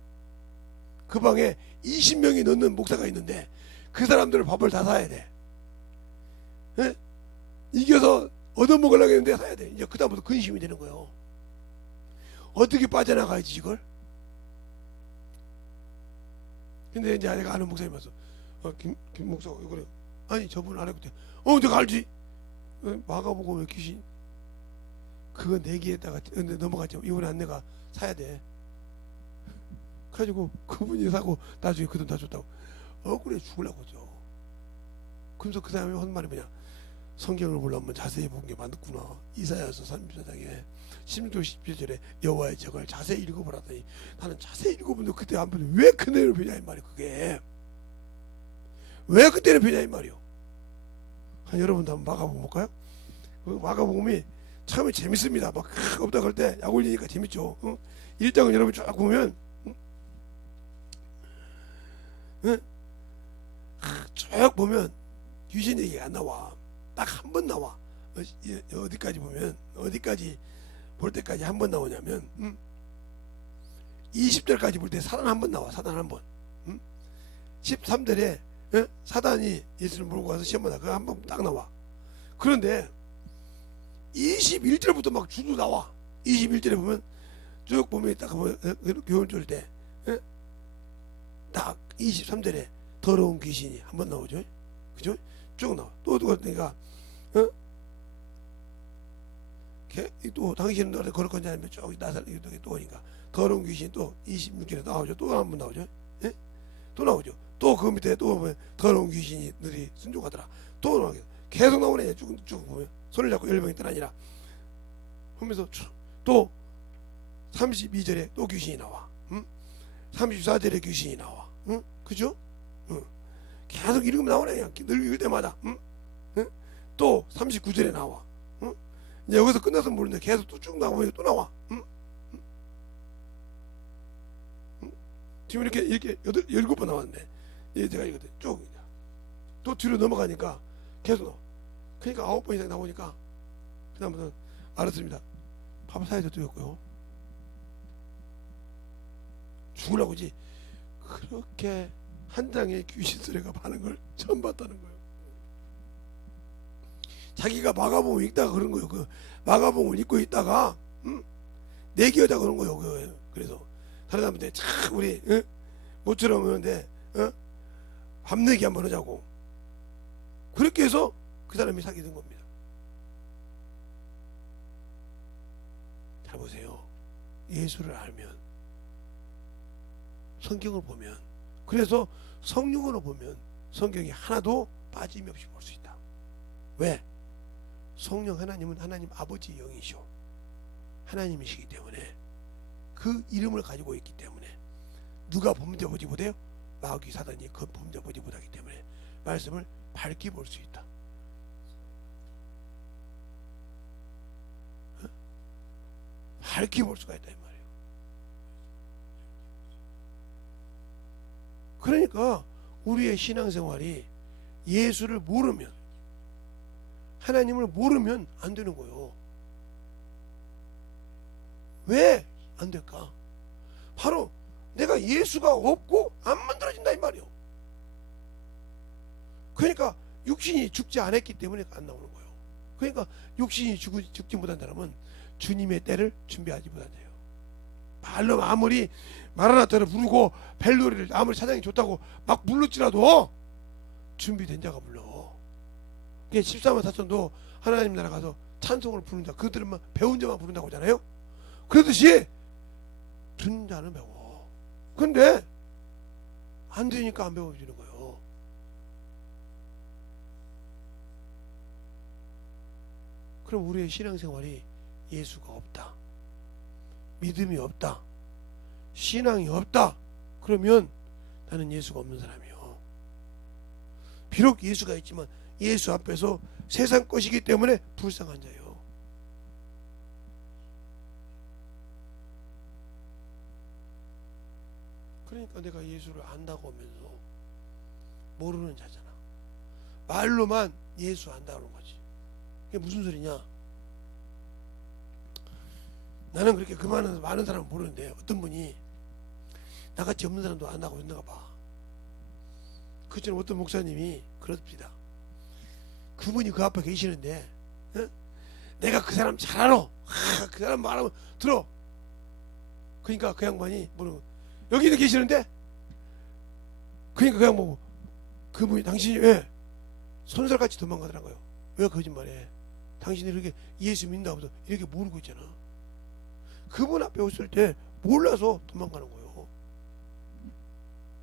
그 방에 20명이 넣는 목사가 있는데 그 사람들을 밥을 다 사야 돼. 에? 이겨서 얻어먹으려고 했는데 사야 돼. 이제 그 다음부터 근심이 되는 거예요. 어떻게 빠져나가야지 이걸? 근데 이제 내가 아는 목사님 와서 김 목사가 왜 그래? 아니 저분 안 했거든. 내가 알지. 마가복음 왜 귀신? 그거 내기에다가 근데 넘어갔죠. 이번에 안 내가 사야 돼. 가지고 그분이 사고 나중에 그 돈 다 줬다고 억울해 죽으려고 죠. 그러면서 그 사람이 한 말이 뭐냐. 성경을 보려면 자세히 본 게 많구나. 이사야서 34장에 16절 17절에 여호와의 적을 자세히 읽어보라더니 나는 자세히 읽어보는데 그때 안 보는데 왜 그대로 변냐 이 말이야. 그게 왜 그때는 변냐 이 말이요. 여러분도 한번 마가복음 볼까요? 그 마가복음이 처음에 재밌습니다. 막 없다 그럴 때 약 올리니까 재밌죠. 1장은 여러분 쭉 보면 쭉 보면 귀신 얘기가 안 나와. 딱 한 번 나와. 어디까지 보면, 어디까지 볼 때까지 한 번 나오냐면 20절까지 볼 때 사단 한 번 나와. 사단 한 번. 13절에 사단이 예수를 몰고 가서 시험 받아. 그거 한 번 딱 나와. 그런데 21절부터 막 주로 나와. 21절에 보면 쭉 보면 딱 교훈 줄 때 딱 23절에 더러운 귀신이 한 번 나오죠. 그죠? 쭉 나와. 또 그러니까 또 당신은 너를 거룩 건지 아니면 쭉 나살 또 오니까 더러운 귀신 또 26절에 나오죠. 또 한 번 나오죠. 예? 또 나오죠. 또 그 밑에 또 보면 더러운 귀신이 너희 순종하더라. 또 나오게 계속 나오네. 쭉 보면 손을 잡고 열병이 떠나니라 하면서 또 32절에 또 귀신이 나와. 34절에 귀신이 나와. 그죠? 계속 읽으면 나오네. 그냥 늘 읽을 때마다. 또 39절에 나와. 이제 여기서 끝나서 모르는데 계속 또 쭉 나오면 또 나와. 지금 이렇게 7번 나왔는데 제가 이거 쭉 또 뒤로 넘어가니까 계속 나와. 그러니까 9번 이상 나오니까 그다음부터는 알았습니다. 밥 사이도 뜨였고요. 죽으려고 지 그렇게 한 장의 귀신 소리가 많은 걸 처음 봤다는 거예요. 자기가 마가복음 읽다가 그런 거예요. 그 마가복음을 읽고 있다가 내기하자 그런 거예요. 그래서 다른 사람한테 참 우리 모처럼 오는데 밤 내기 한번 하자고. 그렇게 해서 그 사람이 사귀 된 겁니다. 잘 보세요. 예수를 알면 성경을 보면 그래서 성령으로 보면 성경이 하나도 빠짐없이 볼 수 있다. 왜? 성령 하나님은 하나님 아버지 영이시오. 하나님이시기 때문에 그 이름을 가지고 있기 때문에 누가 범죄보지 못해요? 마귀 사단이 그 범죄보지 못하기 때문에 말씀을 밝게 볼 수 있다. 밝게 볼 수가 있다 이 말이에요. 그러니까 우리의 신앙생활이 예수를 모르면 하나님을 모르면 안 되는 거예요. 왜 안 될까? 바로 내가 예수가 없고 안 만들어진다 이 말이에요. 그러니까 육신이 죽지 않았기 때문에 안 나오는 거예요. 그러니까 육신이 죽지 못한 사람은 주님의 때를 준비하지 못한대요. 말로 아무리 마라나타를 부르고 벨노리를 아무리 사장이 좋다고 막 불렀지라도 준비된 자가 불러. 14만 4천도 하나님 나라 가서 찬송을 부른 자, 그들은 배운 자만 부른다고 하잖아요. 그러듯이 듣는 자는 배워. 근데 안 되니까 안 배워주는 거예요. 그럼 우리의 신앙생활이 예수가 없다, 믿음이 없다, 신앙이 없다, 그러면 나는 예수가 없는 사람이요. 비록 예수가 있지만 예수 앞에서 세상 것이기 때문에 불쌍한 자예요. 그러니까 내가 예수를 안다고 하면서 모르는 자잖아. 말로만 예수 안다는 거지. 그게 무슨 소리냐? 나는 그렇게 그 많은 사람은 모르는데 어떤 분이 나같이 없는 사람도 안다고 했나 봐. 그전에 어떤 목사님이 그렇습니다. 그분이 그 앞에 계시는데 내가 그 사람 잘 알아. 그 사람 말하면 들어. 그러니까 그 양반이 여기도 계시는데 그러니까 그 양반 그분이 당신이 왜 손살같이 도망가더란 거예요. 왜 거짓말해? 당신이 이렇게 예수 믿는다고 해서 이렇게 모르고 있잖아. 그분 앞에 왔을 때 몰라서 도망가는 거예요.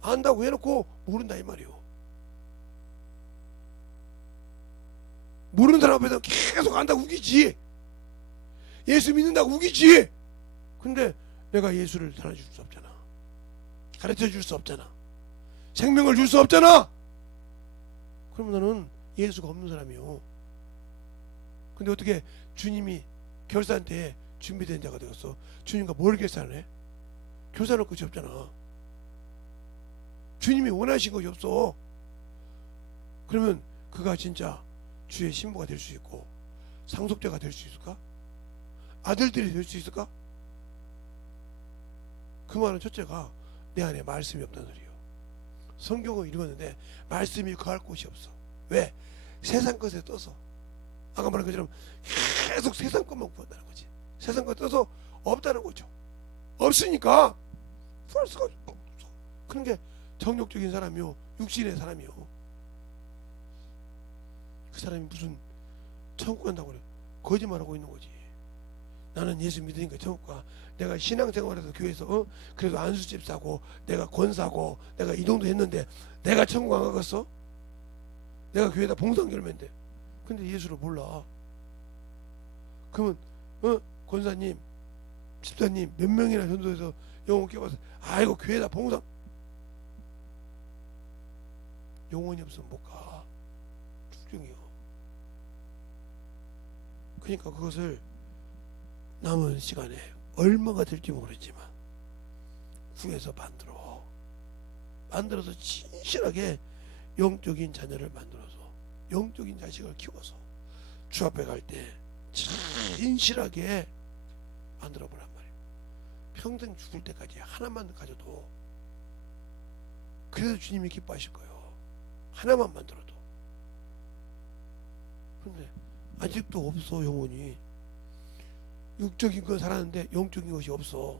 안다고 해놓고 모른다 이 말이에요. 모르는 사람 앞에서 계속 안다고 우기지. 예수 믿는다고 우기지. 근데 내가 예수를 살려줄 수 없잖아. 가르쳐 줄 수 없잖아. 생명을 줄 수 없잖아. 그러면 너는 예수가 없는 사람이요. 근데 어떻게 주님이 결산 때 준비된 자가 되었어? 주님과 뭘 결산을 해? 결산할 것이 없잖아. 주님이 원하신 것이 없어. 그러면 그가 진짜 주의 신부가 될 수 있고 상속자가 될 수 있을까? 아들들이 될 수 있을까? 그 말은 첫째가 내 안에 말씀이 없다는 소리예요. 성경을 읽었는데 말씀이 거할 곳이 없어. 왜? 세상 것에 떠서, 아까 말한 것처럼 계속 세상 것만 구한다는 거지. 세상 것에 떠서 없다는 거죠. 없으니까 구할 수가 없어. 그런 게 정욕적인 사람이요, 육신의 사람이요. 그 사람이 무슨 천국 간다고 그래? 거짓말하고 있는 거지. 나는 예수 믿으니까 천국 가. 내가 신앙생활에서 교회에서 그래도 안수집 사고 내가 권사고 내가 이 정도 했는데 내가 천국 안 가겠어? 내가 교회에다 봉사교회인데. 근데 예수를 몰라. 그러면 권사님, 집사님 몇 명이나 전도해서 영혼 깨워서 아이고 교회에다 봉사. 영혼이 없으면 못 가. 축중이요. 그러니까 그것을 남은 시간에 얼마가 될지 모르지만 후에서 만들어서 진실하게 영적인 자녀를 만들어서 영적인 자식을 키워서 주 앞에 갈 때 진실하게 만들어 보란 말이에요. 평생 죽을 때까지 하나만 가져도 그래도 주님이 기뻐하실 거예요. 하나만 만들어도. 그런데 아직도 없어. 영혼이 육적인 건 살았는데 영적인 것이 없어.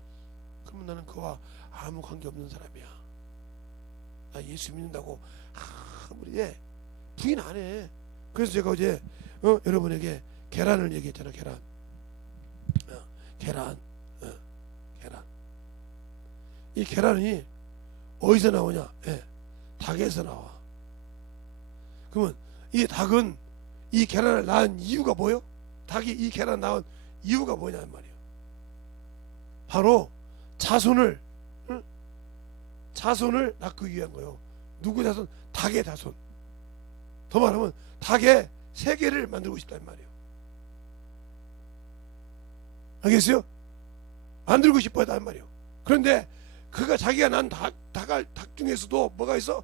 그러면 나는 그와 아무 관계없는 사람이야. 나 예수 믿는다고 아무리 부인 안 해. 그래서 제가 어제 여러분에게 계란을 얘기했잖아. 계란. 계란. 이 계란이 어디서 나오냐? 닭에서 나와. 그러면 이 닭은 이 계란을 낳은 이유가 뭐예요? 닭이 이 계란 낳은 이유가 뭐냐는 말이에요. 바로 자손을 낳기 위한 거예요. 누구 자손? 닭의 자손. 더 말하면 닭의 세계를 만들고 싶다는 말이에요. 알겠어요? 만들고 싶어 했단 말이에요. 그런데 그가 자기가 난 닭 중에서도 뭐가 있어?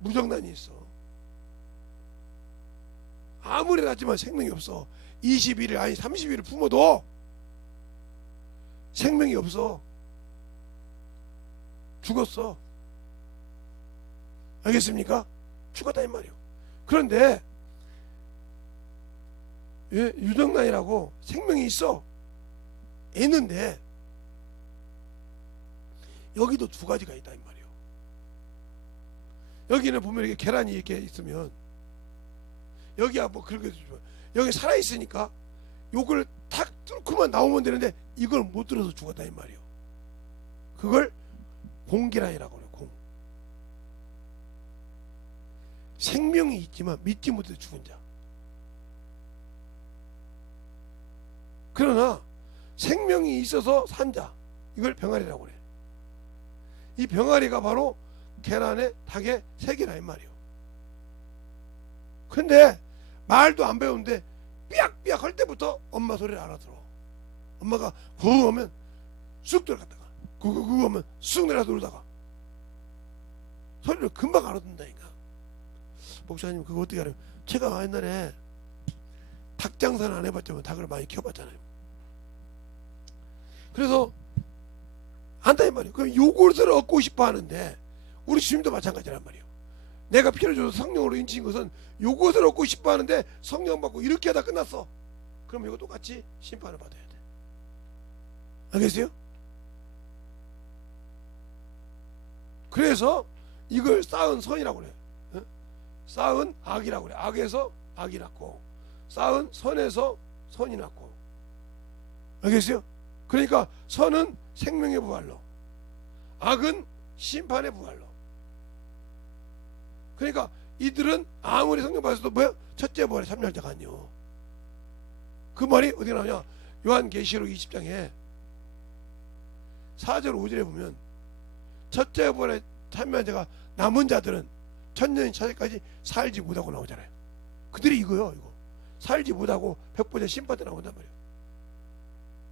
무정란이 있어. 아무리 낳지만 생명이 없어. 21일 아니 30일을 품어도 생명이 없어. 죽었어. 알겠습니까? 죽었다 이 말이에요. 그런데 유정란이라고 생명이 있는데 여기도 두 가지가 있다 이 말이에요. 여기는 보면 이렇게 계란이 이렇게 있으면 여기야 뭐 그렇게 여기 살아 있으니까 요걸 탁 뚫고만 나오면 되는데 이걸 못 들어서 죽었다 이 말이에요. 그걸 공계란이라고 그래요. 공. 생명이 있지만 믿지 못해서 죽은 자. 그러나 생명이 있어서 산 자, 이걸 병아리라고 그래. 이 병아리가 바로 계란의 닭의 세계라 이 말이에요. 근데 말도 안 배우는데 삐약삐약 할 때부터 엄마 소리를 알아들어. 엄마가 구우 오면 쑥 들어갔다가 구구 오면 쑥 내려 들어다가 소리를 금방 알아듣는다니까. 목사님 그거 어떻게 알아요? 제가 옛날에 닭 장사는 안 해봤지만 닭을 많이 키워봤잖아요. 그래서 안다 이 말이에요. 그럼 요것을 얻고 싶어 하는데 우리 주님도 마찬가지란 말이에요. 내가 피를 줘서 성령으로 인치인 것은 요것을 얻고 싶어 하는데 성령 받고 이렇게 하다 끝났어. 그럼 이거 똑같이 심판을 받아야 돼. 알겠어요? 그래서 이걸 쌓은 선이라고 그래. 쌓은 악이라고 그래. 악에서 악이 났고 쌓은 선에서 선이 났고. 알겠어요? 그러니까 선은 생명의 부활로, 악은 심판의 부활로. 그러니까 이들은 아무리 성령 받아서도 뭐야? 첫째 부활에 참여할 자가 아니요. 그 말이 어디 나오냐? 요한계시록 20장에 4절 5절에 보면 첫째 부활에 참여한 자가 남은 자들은 천년이 차지까지 살지 못하고 나오잖아요. 그들이 이거요. 이거 살지 못하고 백보자 심판대 나온단 말이에요.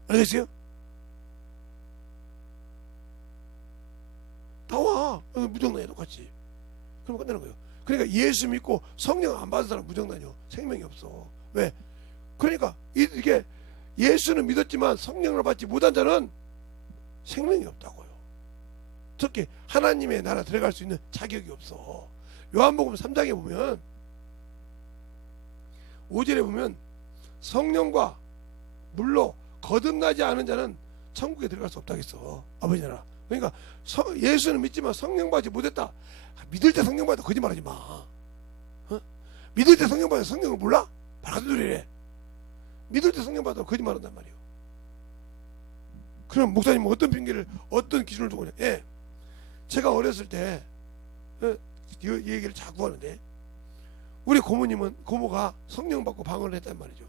알겠어요? 나와. 무정란에 똑같이. 그럼 끝나는 거예요. 그러니까 예수 믿고 성령 안 받은 사람 무정단이요. 생명이 없어. 왜? 그러니까 이게 예수는 믿었지만 성령을 받지 못한 자는 생명이 없다고요. 특히 하나님의 나라 들어갈 수 있는 자격이 없어. 요한복음 3장에 보면 5절에 보면 성령과 물로 거듭나지 않은 자는 천국에 들어갈 수 없다고 했어. 아버지 나라. 그러니까 예수는 믿지만 성령 받지 못했다. 믿을 때 성령 받아 거짓말하지 마. 어? 믿을 때 성령 받아 성령을 몰라? 말하는 소리래. 믿을 때 성령 받아 거짓말한단 말이에요. 그럼 목사님은 어떤 핑계를 어떤 기준을 두고 그냥 예. 제가 어렸을 때 이 얘기를 자꾸 하는데 우리 고모가 성령 받고 방언을 했단 말이죠.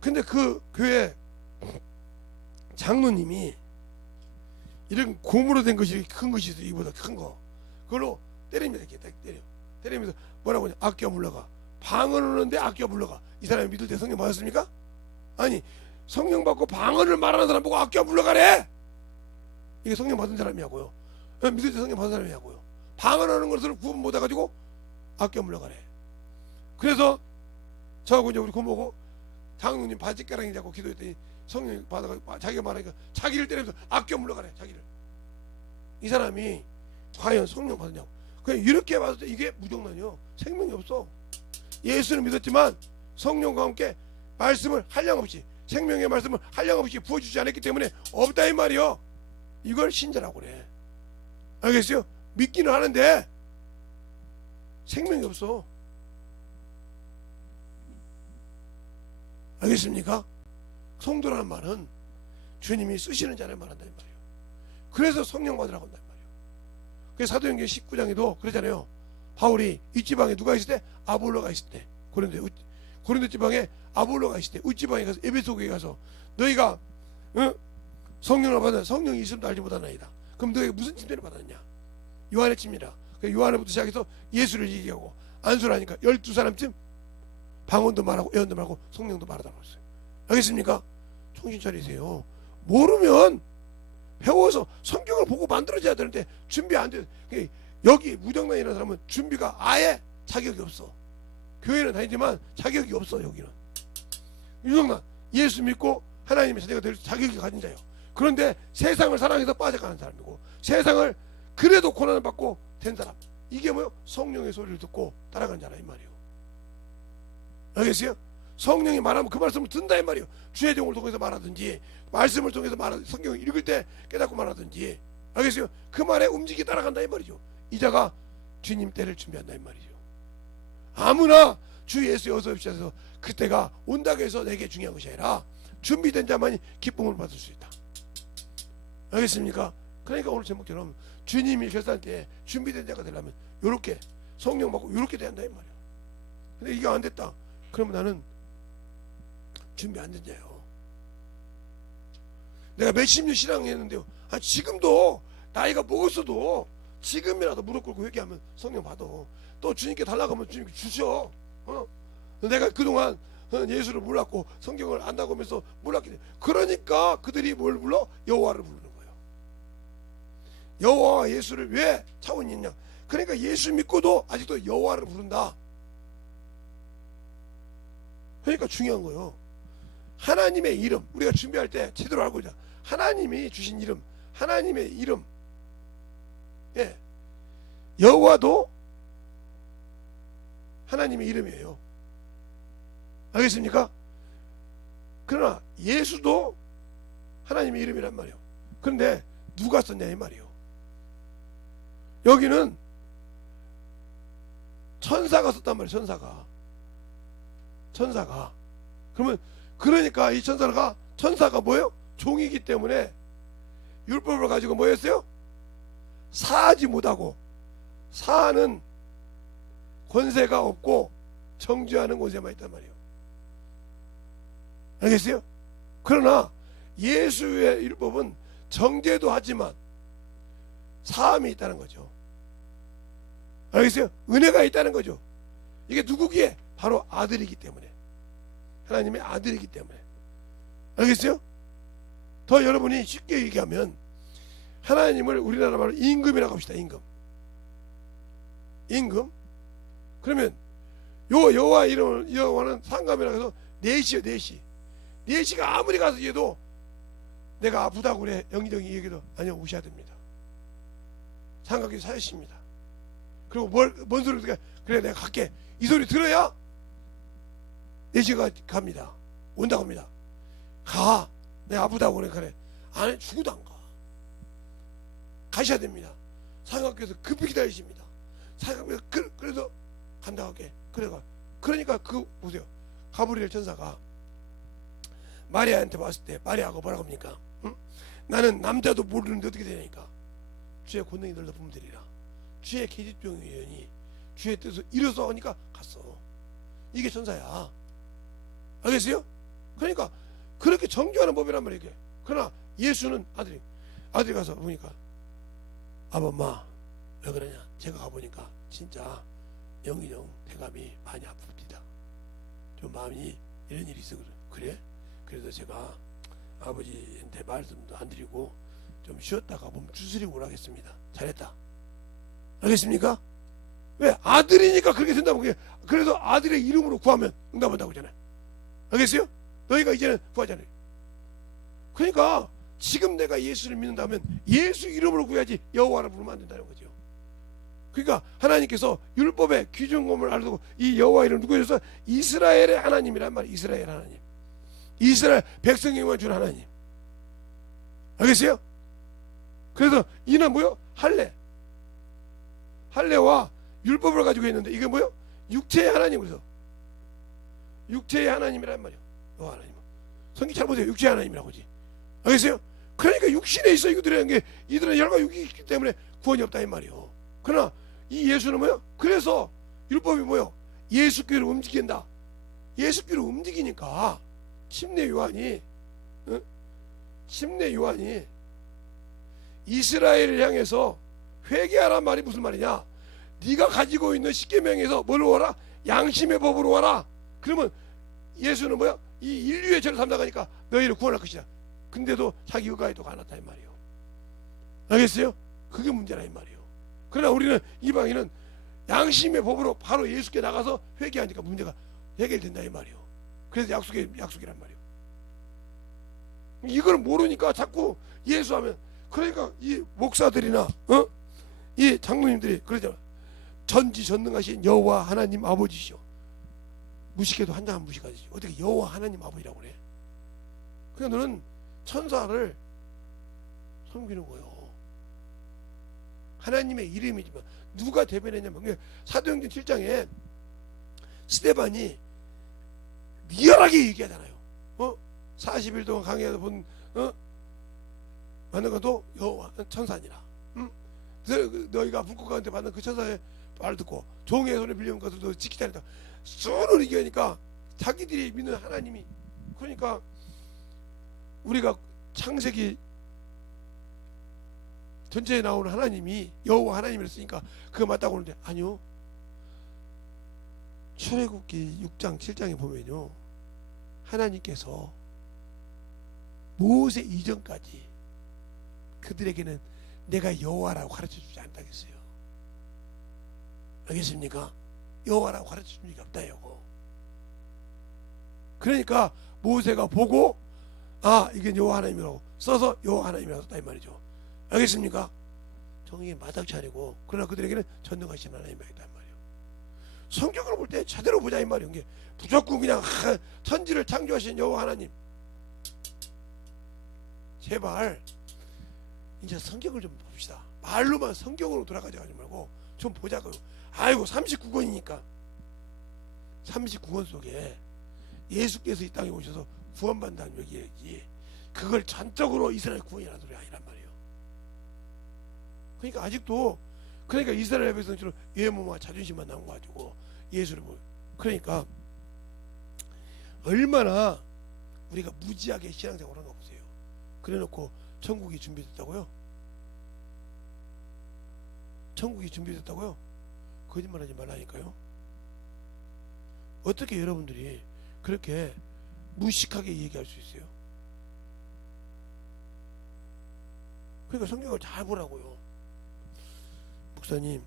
근데 그 교회 장로님이 이런 고무로 된 것이 큰 것이 있어. 이보다 큰 거 그걸로 때립니다. 이렇게 딱 때리면서 뭐라고 하냐, 아껴 물러가. 방언을 하는데 아껴 물러가. 이 사람이 믿을 때 성령 받았습니까? 아니, 성령 받고 방언을 말하는 사람 보고 아껴 물러가래. 이게 성령 받은 사람이냐고요. 믿을 때 성령 받은 사람이냐고요. 방언하는 것을 구분 못해가지고 아껴 물러가래. 그래서 저하고 이제 우리 고모고 장로님 바짓가랑이 잡고 기도했더니 성령 받아가지고 자기가 말하니까 자기를 때리면서 아껴 물러가래. 자기를. 이 사람이 과연 성령 받았냐고. 그냥 이렇게 봤을 때 이게 무정란이요. 생명이 없어. 예수는 믿었지만 성령과 함께 말씀을 한량없이, 생명의 말씀을 한량없이 부어주지 않았기 때문에 없다 이 말이요. 이걸 신자라고 그래. 알겠어요? 믿기는 하는데 생명이 없어. 알겠습니까? 성도라는 말은 주님이 쓰시는 자를 말한다는 말이에요. 그래서 성령 받으라고 한다는 말이에요. 그래서 사도행전 19장에도 그러잖아요. 바울이 이 지방에 누가 있을 때? 아볼로가 있을 때. 고린도 지방에 아볼로가 있을 때 우지방에 가서 에베소 교회에 가서 너희가 성령을 받아 성령이 있음도 알지 못하나이다. 그럼 너희가 무슨 침례를 받았냐? 요한의 침례라. 요한부터 시작해서 예수를 얘기하고 안수를 하니까 12사람쯤 방언도 말하고 예언도 말하고 성령도 말하다고 했어요. 알겠습니까? 정신 차리세요. 모르면 배워서 성경을 보고 만들어져야 되는데 준비 안 돼. 여기 무정란이라는 사람은 준비가 아예 자격이 없어. 교회는 다니지만 자격이 없어. 여기는 무정란, 예수 믿고 하나님의 자녀가 될 자격이 가진 자예요. 그런데 세상을 사랑해서 빠져가는 사람이고 세상을 그래도 고난을 받고 된 사람, 이게 뭐요? 성령의 소리를 듣고 따라가는 자라 이 말이에요. 알겠어요? 성령이 말하면 그 말씀을 듣는다 이 말이에요. 주의 종을 통해서 말하든지 말씀을 통해서 성경을 읽을 때 깨닫고 말하든지. 알겠어요? 그 말에 움직이 따라간다 이 말이죠. 이자가 주님 때를 준비한다 이 말이죠. 아무나 주 예수의 어서 오십시오 그때가 온다고 해서 내게 중요한 것이 아니라 준비된 자만이 기쁨을 받을 수 있다. 알겠습니까? 그러니까 오늘 제목처럼 주님이 결산 때 준비된 자가 되려면 요렇게 성령 받고 요렇게 돼야 한다 이 말이야. 근데 이게 안 됐다. 그러면 나는 준비 안 된 자예요. 내가 몇십 년 신앙했는데요. 지금도 나이가 먹었어도 지금이라도 무릎 꿇고 회개하면 성령 받아. 또 주님께 달라고 하면 주님께 주셔. 내가 그동안 예수를 몰랐고 성경을 안다고 하면서 몰랐기 때문에 그러니까 그들이 뭘 불러? 여호와를 부르는 거예요. 여호와와 예수를 왜 차원이 있냐? 그러니까 예수 믿고도 아직도 여호와를 부른다. 그러니까 중요한 거예요. 하나님의 이름, 우리가 준비할 때 제대로 알고 있자. 하나님이 주신 이름, 하나님의 이름, 예, 여호와도 하나님의 이름이에요. 알겠습니까? 그러나 예수도 하나님의 이름이란 말이에요. 그런데 누가 썼냐 이 말이에요. 여기는 천사가 썼단 말이에요. 천사가. 그러니까 이 천사가 뭐예요? 종이기 때문에 율법을 가지고 뭐 했어요? 사하지 못하고, 사하는 권세가 없고 정죄하는 권세만 있단 말이에요. 알겠어요? 그러나 예수의 율법은 정죄도 하지만 사함이 있다는 거죠. 알겠어요? 은혜가 있다는 거죠. 이게 누구기에? 바로 아들이기 때문에, 하나님의 아들이기 때문에. 알겠어요? 더 여러분이 쉽게 얘기하면 하나님을 우리나라 말로 임금이라고 합시다. 임금. 임금. 그러면 요 여호와 이름을 여호와는 상감이라 해서 넷이요, 넷이. 넷이가 아무리 가서 얘도 내가 아프다고 그래 영의정이 얘기도 아니요, 무시해야 됩니다. 상각이 사였습니다. 그리고 뭔 소리 듣게 그래 내가 갈게 이 소리 들어야 넷이가 갑니다. 온다고 합니다. 가, 내가 아프다고 그래 안 해 죽어도 안 가. 가셔야 됩니다. 상각께서 급히 기다리십니다. 상각께서 그래도 간다고 할게. 그러니까 보세요. 가브리엘 천사가 마리아한테 왔을 때 마리아가 뭐라고 합니까? 응? 나는 남자도 모르는데 어떻게 되냐니까 주의 권능이 널 덮으면 되리라. 주의 계집종이니 주의 뜻을 이루소 하니까 갔어. 이게 천사야. 알겠어요? 그러니까 그렇게 정교하는 법이란 말이야 이게. 그러나 예수는 아들이 가서 보니까 아빠 엄마 왜 그러냐, 제가 가보니까 진짜 영의정 대감이 많이 아픕니다. 좀 마음이 이런 일이 있어. 그래? 그래서 제가 아버지한테 말씀도 안 드리고 좀 쉬었다가 몸 추스리고 오라겠습니다. 잘했다. 알겠습니까? 왜? 아들이니까 그렇게 된다고. 그래서 아들의 이름으로 구하면 응답한다고 하잖아요. 알겠어요? 너희가 이제는 구하잖아요. 그러니까 지금 내가 예수를 믿는다면 예수 이름으로 구해야지 여호와를 부르면 안 된다는 거죠. 그러니까 하나님께서 율법의 기준금을 알고 이 여호와 이름을 누구에 줘서 이스라엘의 하나님이란 말이에요. 이스라엘 하나님, 이스라엘 백성에게만 준 하나님. 알겠어요? 그래서 이는 뭐요? 할례와 율법을 가지고 있는데 이게 뭐요? 육체의 하나님. 그래서 육체의 하나님이란 말이에요. 여호와 하나님. 성경 잘 보세요. 육체의 하나님이라고 하지. 알겠어요? 그러니까 육신에 있어 이들은 혈과 육이 있기 때문에 구원이 없다 이 말이에요. 그러나 이 예수는 뭐요? 그래서 율법이 뭐요? 예수께로 움직인다. 예수께로 움직이니까 침례 요한이 이스라엘을 향해서 회개하란 말이 무슨 말이냐? 네가 가지고 있는 십계명에서 뭘로 와라? 양심의 법으로 와라. 그러면 예수는 뭐야? 이 인류의 죄를 담당하니까 너희를 구원할 것이다. 근데도 자기 의가에도 안 왔다 이 말이에요. 알겠어요? 그게 문제라 이 말이에요. 그러나 우리는 이방인은 양심의 법으로 바로 예수께 나가서 회개하니까 문제가 해결된다 이 말이에요. 그래서 약속이란 말이에요. 이걸 모르니까 자꾸 예수하면, 그러니까 이 목사들이나 이 장로님들이 그러잖아. 전지전능하신 여호와 하나님 아버지시오. 무식해도 한장한 무식하지. 어떻게 여호와 하나님 아버지라고 그래? 그러니까 너는 천사를 섬기는 거예요. 하나님의 이름이지만 누가 대변했냐면 사도행전 7장에 스데반이 리얼하게 얘기하잖아요. 40일 동안 강해서 본 만난 것도 여호와 천사니라. 너희가 불꽃 가운데 받는 그 천사의 말 듣고 종의 손에 빌려온 것들도 지키자 했다. 수를 얘기하니까 자기들이 믿는 하나님이, 그러니까 우리가 창세기 전체에 나오는 하나님이 여호와 하나님이라 쓰니까 그거 맞다고 하는데 아니요. 출애굽기 6장 7장에 보면요, 하나님께서 모세 이전까지 그들에게는 내가 여호와라고 가르쳐주지 않다겠어요. 알겠습니까? 여호와라고 가르쳐준 적이 없다요. 그러니까 모세가 보고 이게 여호와 하나님이라고 써서 여호와 하나님이라고 썼다 이 말이죠. 알겠습니까? 정의에 마닥 차리고, 그러나 그들에게는 전능하신 하나님이다 이 말이에요. 성경을 볼 때 제대로 보자 이 말이에요. 이게 무조건 그냥 천지를 창조하신 여호와 하나님. 제발 이제 성경을 좀 봅시다. 말로만 성경으로 돌아가지 말고 좀 보자고요. 아이고 39권이니까 39권 속에 예수께서 이 땅에 오셔서 구원받는다는 얘기지, 그걸 전적으로 이스라엘 구원이라는 소리 아니란 말이에요. 그러니까 아직도, 그러니까 이스라엘 백성처럼 외모와 자존심만 나온 거 가지고 예수를 그러니까 얼마나 우리가 무지하게 신앙생활을 하는 거 보세요. 그래놓고 천국이 준비됐다고요? 천국이 준비됐다고요? 거짓말하지 말라니까요. 어떻게 여러분들이 그렇게 무식하게 얘기할 수 있어요? 그러니까 성경을 잘 보라고요. 목사님,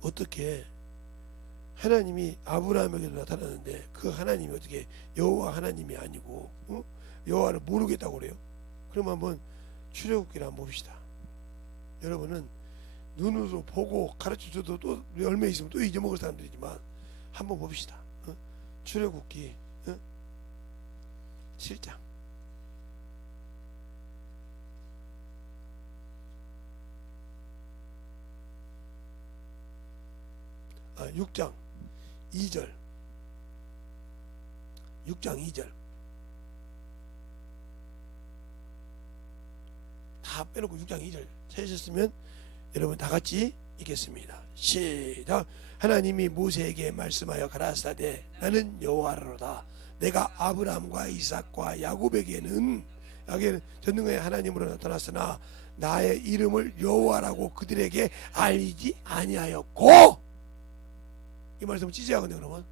어떻게 하나님이 아브라함에게도 나타났는데 그 하나님이 어떻게 여호와 하나님이 아니고 여호와를 모르겠다고 그래요? 그럼 한번 출애굽기를 한번 봅시다. 여러분은 눈으로 보고 가르쳐줘도 또 열매 있으면 또 잊어먹을 사람들이지만 한번 봅시다. 출애굽기 7장 6장 2절 6장 2절 다 빼놓고 6장 2절 찾으셨으면 여러분 다 같이 읽겠습니다. 시작. 하나님이 모세에게 말씀하여 가라사대 나는 여호와로다. 내가 아브라함과 이삭과 야곱에게는 전능의 하나님으로 나타났으나 나의 이름을 여호와라고 그들에게 알리지 아니하였고. 이 말씀을 찌지하거든요. 그러면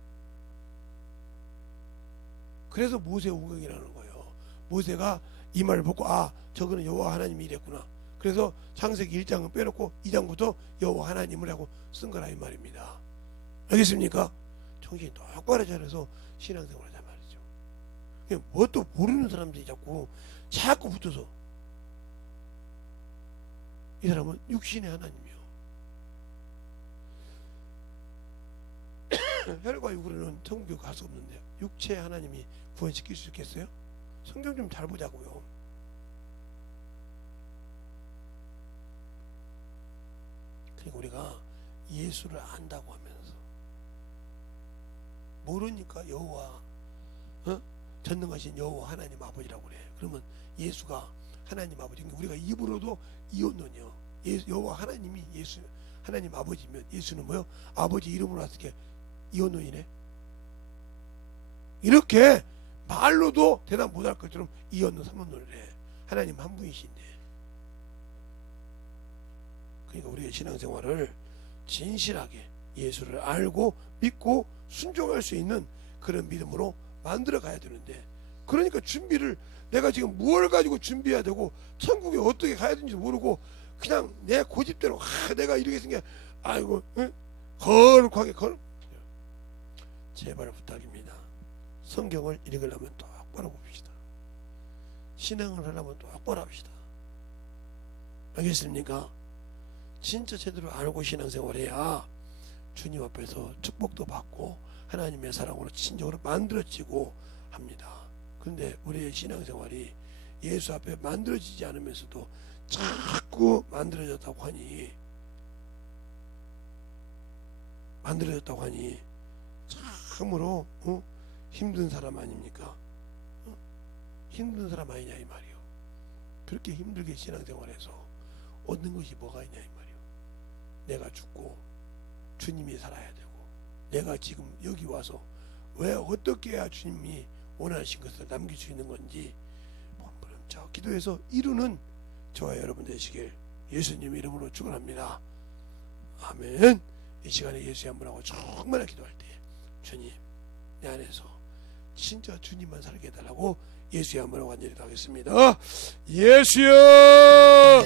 그래서 모세 우경이라는 거예요. 모세가 이 말을 보고 저거는 여호와 하나님이 이랬구나. 그래서 창세기 1장은 빼놓고 2장부터 여호와 하나님을 하고 쓴 거라 이 말입니다. 알겠습니까? 정신이 똑바로 차려서 신앙생활을 하자 말이죠. 뭣도 모르는 사람들이 자꾸 붙어서 이 사람은 육신의 하나님이요. 혈과 육으로는 천국에 갈 수 없는데 육체의 하나님이 구원시킬 수 있겠어요? 성경 좀 잘 보자고요. 그러니까 우리가 예수를 안다고 하면서 모르니까 여호와 전능하신 여호와 하나님 아버지라고 그래. 그러면 예수가 하나님 아버지. 우리가 입으로도 이혼론이요. 여호와 하나님이 예수 하나님 아버지면 예수는 뭐요? 아버지 이름으로 왔을 이혼론이네. 이렇게 말로도 대답 못할 것처럼 이혼론 삼혼론을 해. 하나님 한 분이신데. 그러니까 우리의 신앙생활을 진실하게 예수를 알고 믿고 순종할 수 있는 그런 믿음으로 만들어 가야 되는데, 그러니까 준비를 내가 지금 무엇을 가지고 준비해야 되고 천국에 어떻게 가야 되는지 모르고 그냥 내 고집대로 내가 이렇게 생겨 거룩하게 제발 부탁입니다. 성경을 읽으려면 똑바로 봅시다. 신앙을 하려면 똑바로 합시다. 알겠습니까? 진짜 제대로 알고 신앙생활해야 주님 앞에서 축복도 받고 하나님의 사랑으로 친정으로 만들어지고 합니다. 그런데 우리의 신앙생활이 예수 앞에 만들어지지 않으면서도 자꾸 만들어졌다고 하니 참으로 힘든 사람 아닙니까? 힘든 사람 아니냐 이 말이요. 그렇게 힘들게 신앙생활해서 얻는 것이 뭐가 있냐 이 말이요. 내가 죽고 주님이 살아야 되고, 내가 지금 여기 와서 왜 어떻게 해야 주님이 원하신 것을 남길 수 있는 건지 저 기도해서 이루는 저와 여러분 되시길 예수님 이름으로 축원합니다. 아멘. 이 시간에 예수의 한 분하고 정말 기도할 때 주님 내 안에서 진짜 주님만 살게 해달라고 예수의 한 분하고 간절히 기도하겠습니다. 예수여.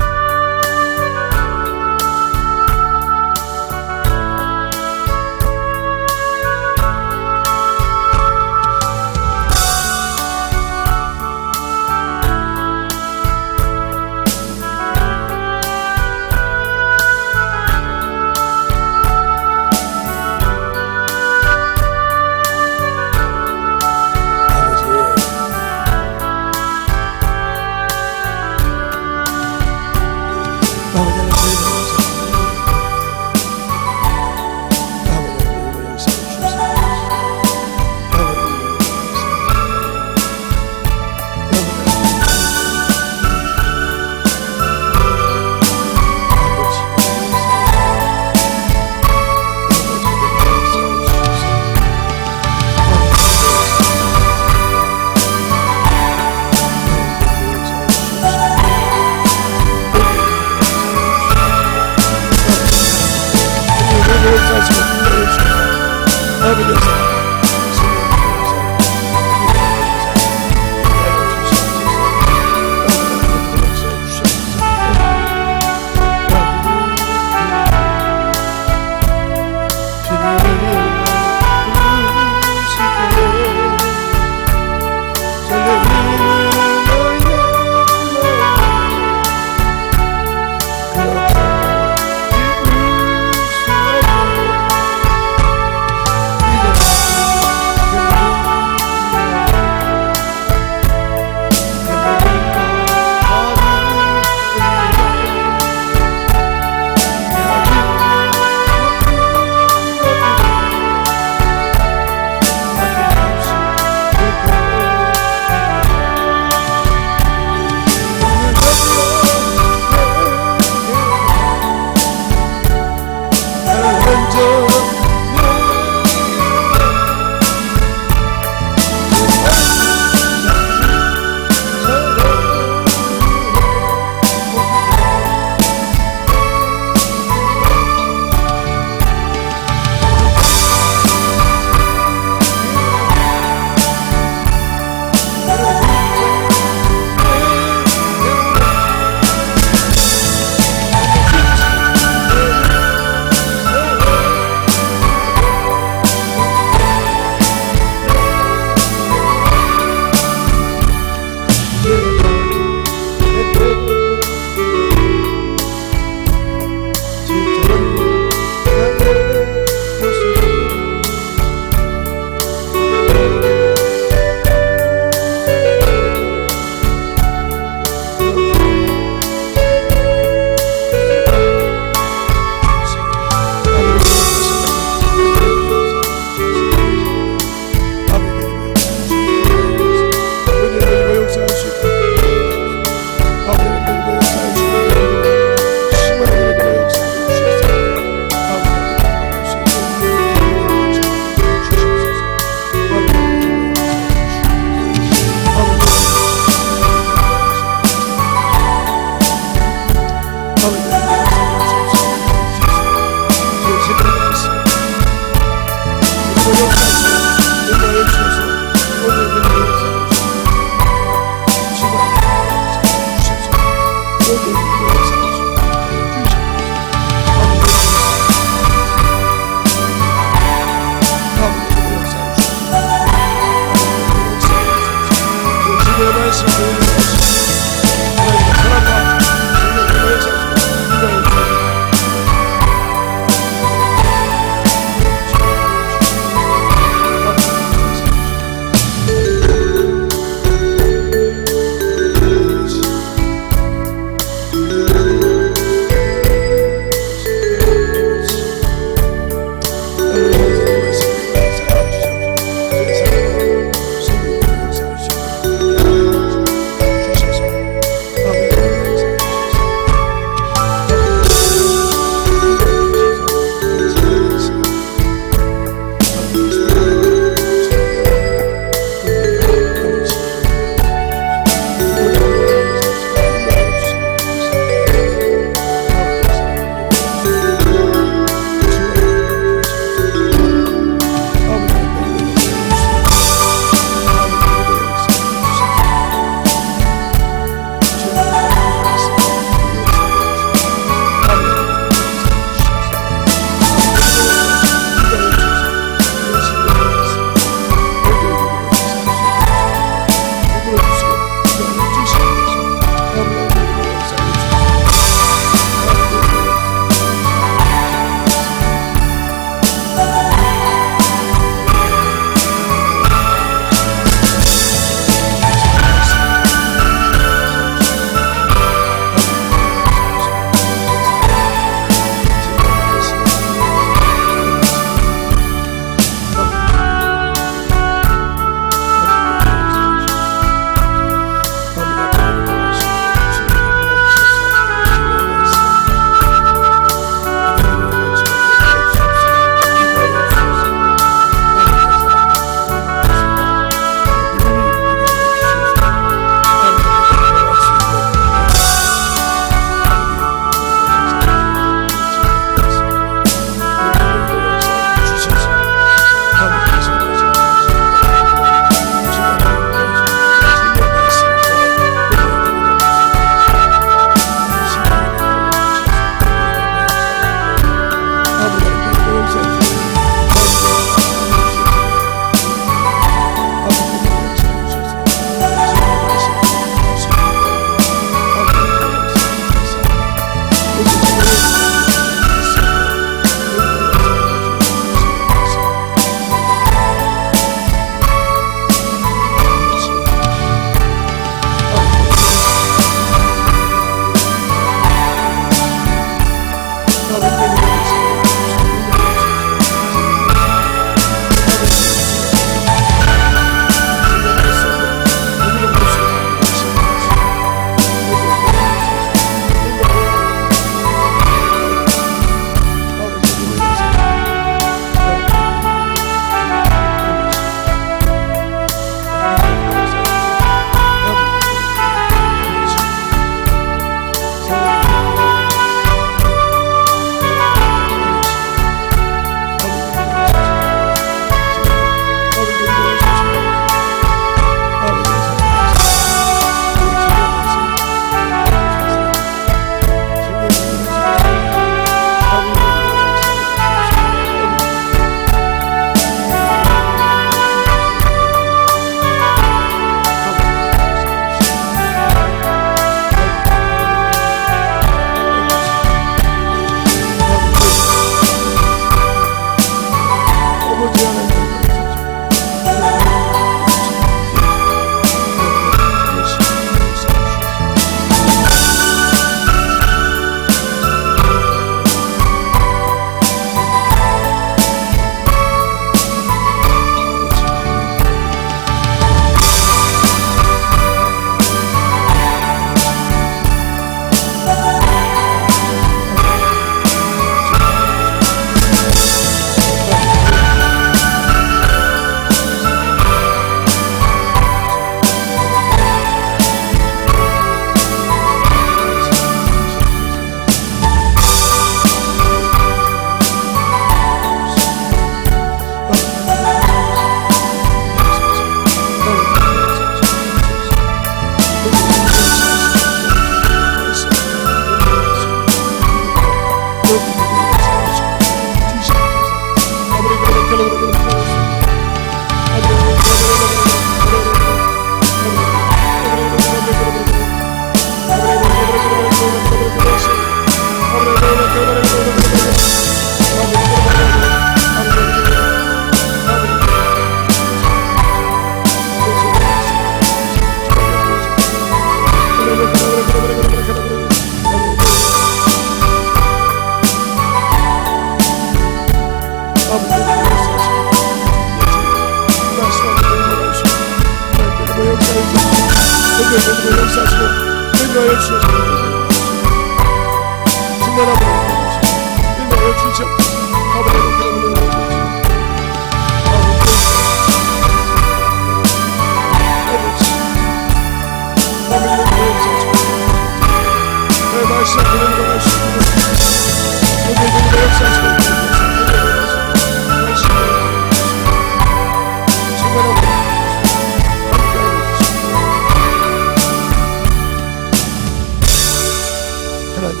하나님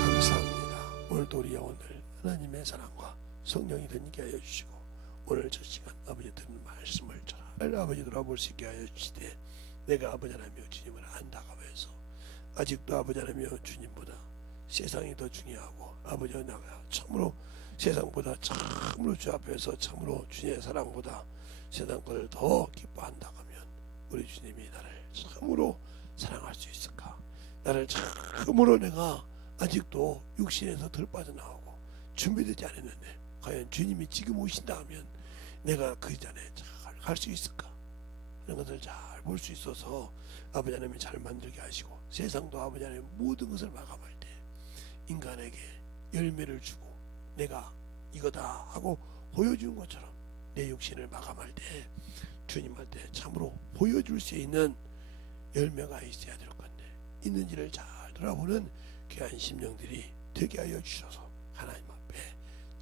감사합니다. 오늘도 우리 영혼을 하나님의 사랑과 성령이 되게 하여 주시고 오늘 저 시간 아버지 듣는 말씀을 잘 아버지 돌아볼 수 있게 하여 주시되 내가 아버지 하나님여 주님을 안다고 해서 아직도 아버지 하나님여 주님보다 세상이 더 중요하고 아버지 나가 참으로 세상보다 참으로 주 앞에서 참으로 주님의 사랑보다 세상 것을 더 기뻐한다고 하면 우리 주님이 나를 참으로 사랑할 수 있을까? 나를 참으로 내가 아직도 육신에서 덜 빠져나오고 준비되지 않았는데 과연 주님이 지금 오신다 하면 내가 그 전에 잘 갈 수 있을까? 이런 것을 잘 볼 수 있어서 아버지 하나님이 잘 만들게 하시고 세상도 아버지 하나님 모든 것을 마감할 때 인간에게 열매를 주고 내가 이거다 하고 보여주는 것처럼 내 육신을 마감할 때 주님한테 참으로 보여줄 수 있는 열매가 있어야 될 건데 있는지를 잘 돌아보는 귀한 심령들이 되게 하여 주셔서 하나님 앞에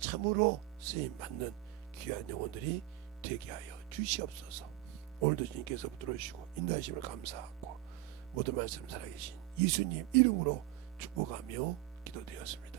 참으로 쓰임받는 귀한 영혼들이 되게 하여 주시옵소서. 오늘도 주님께서 들어주시고 인도하심을 감사하고 모든 말씀 살아계신 예수님 이름으로 축복하며 기도되었습니다.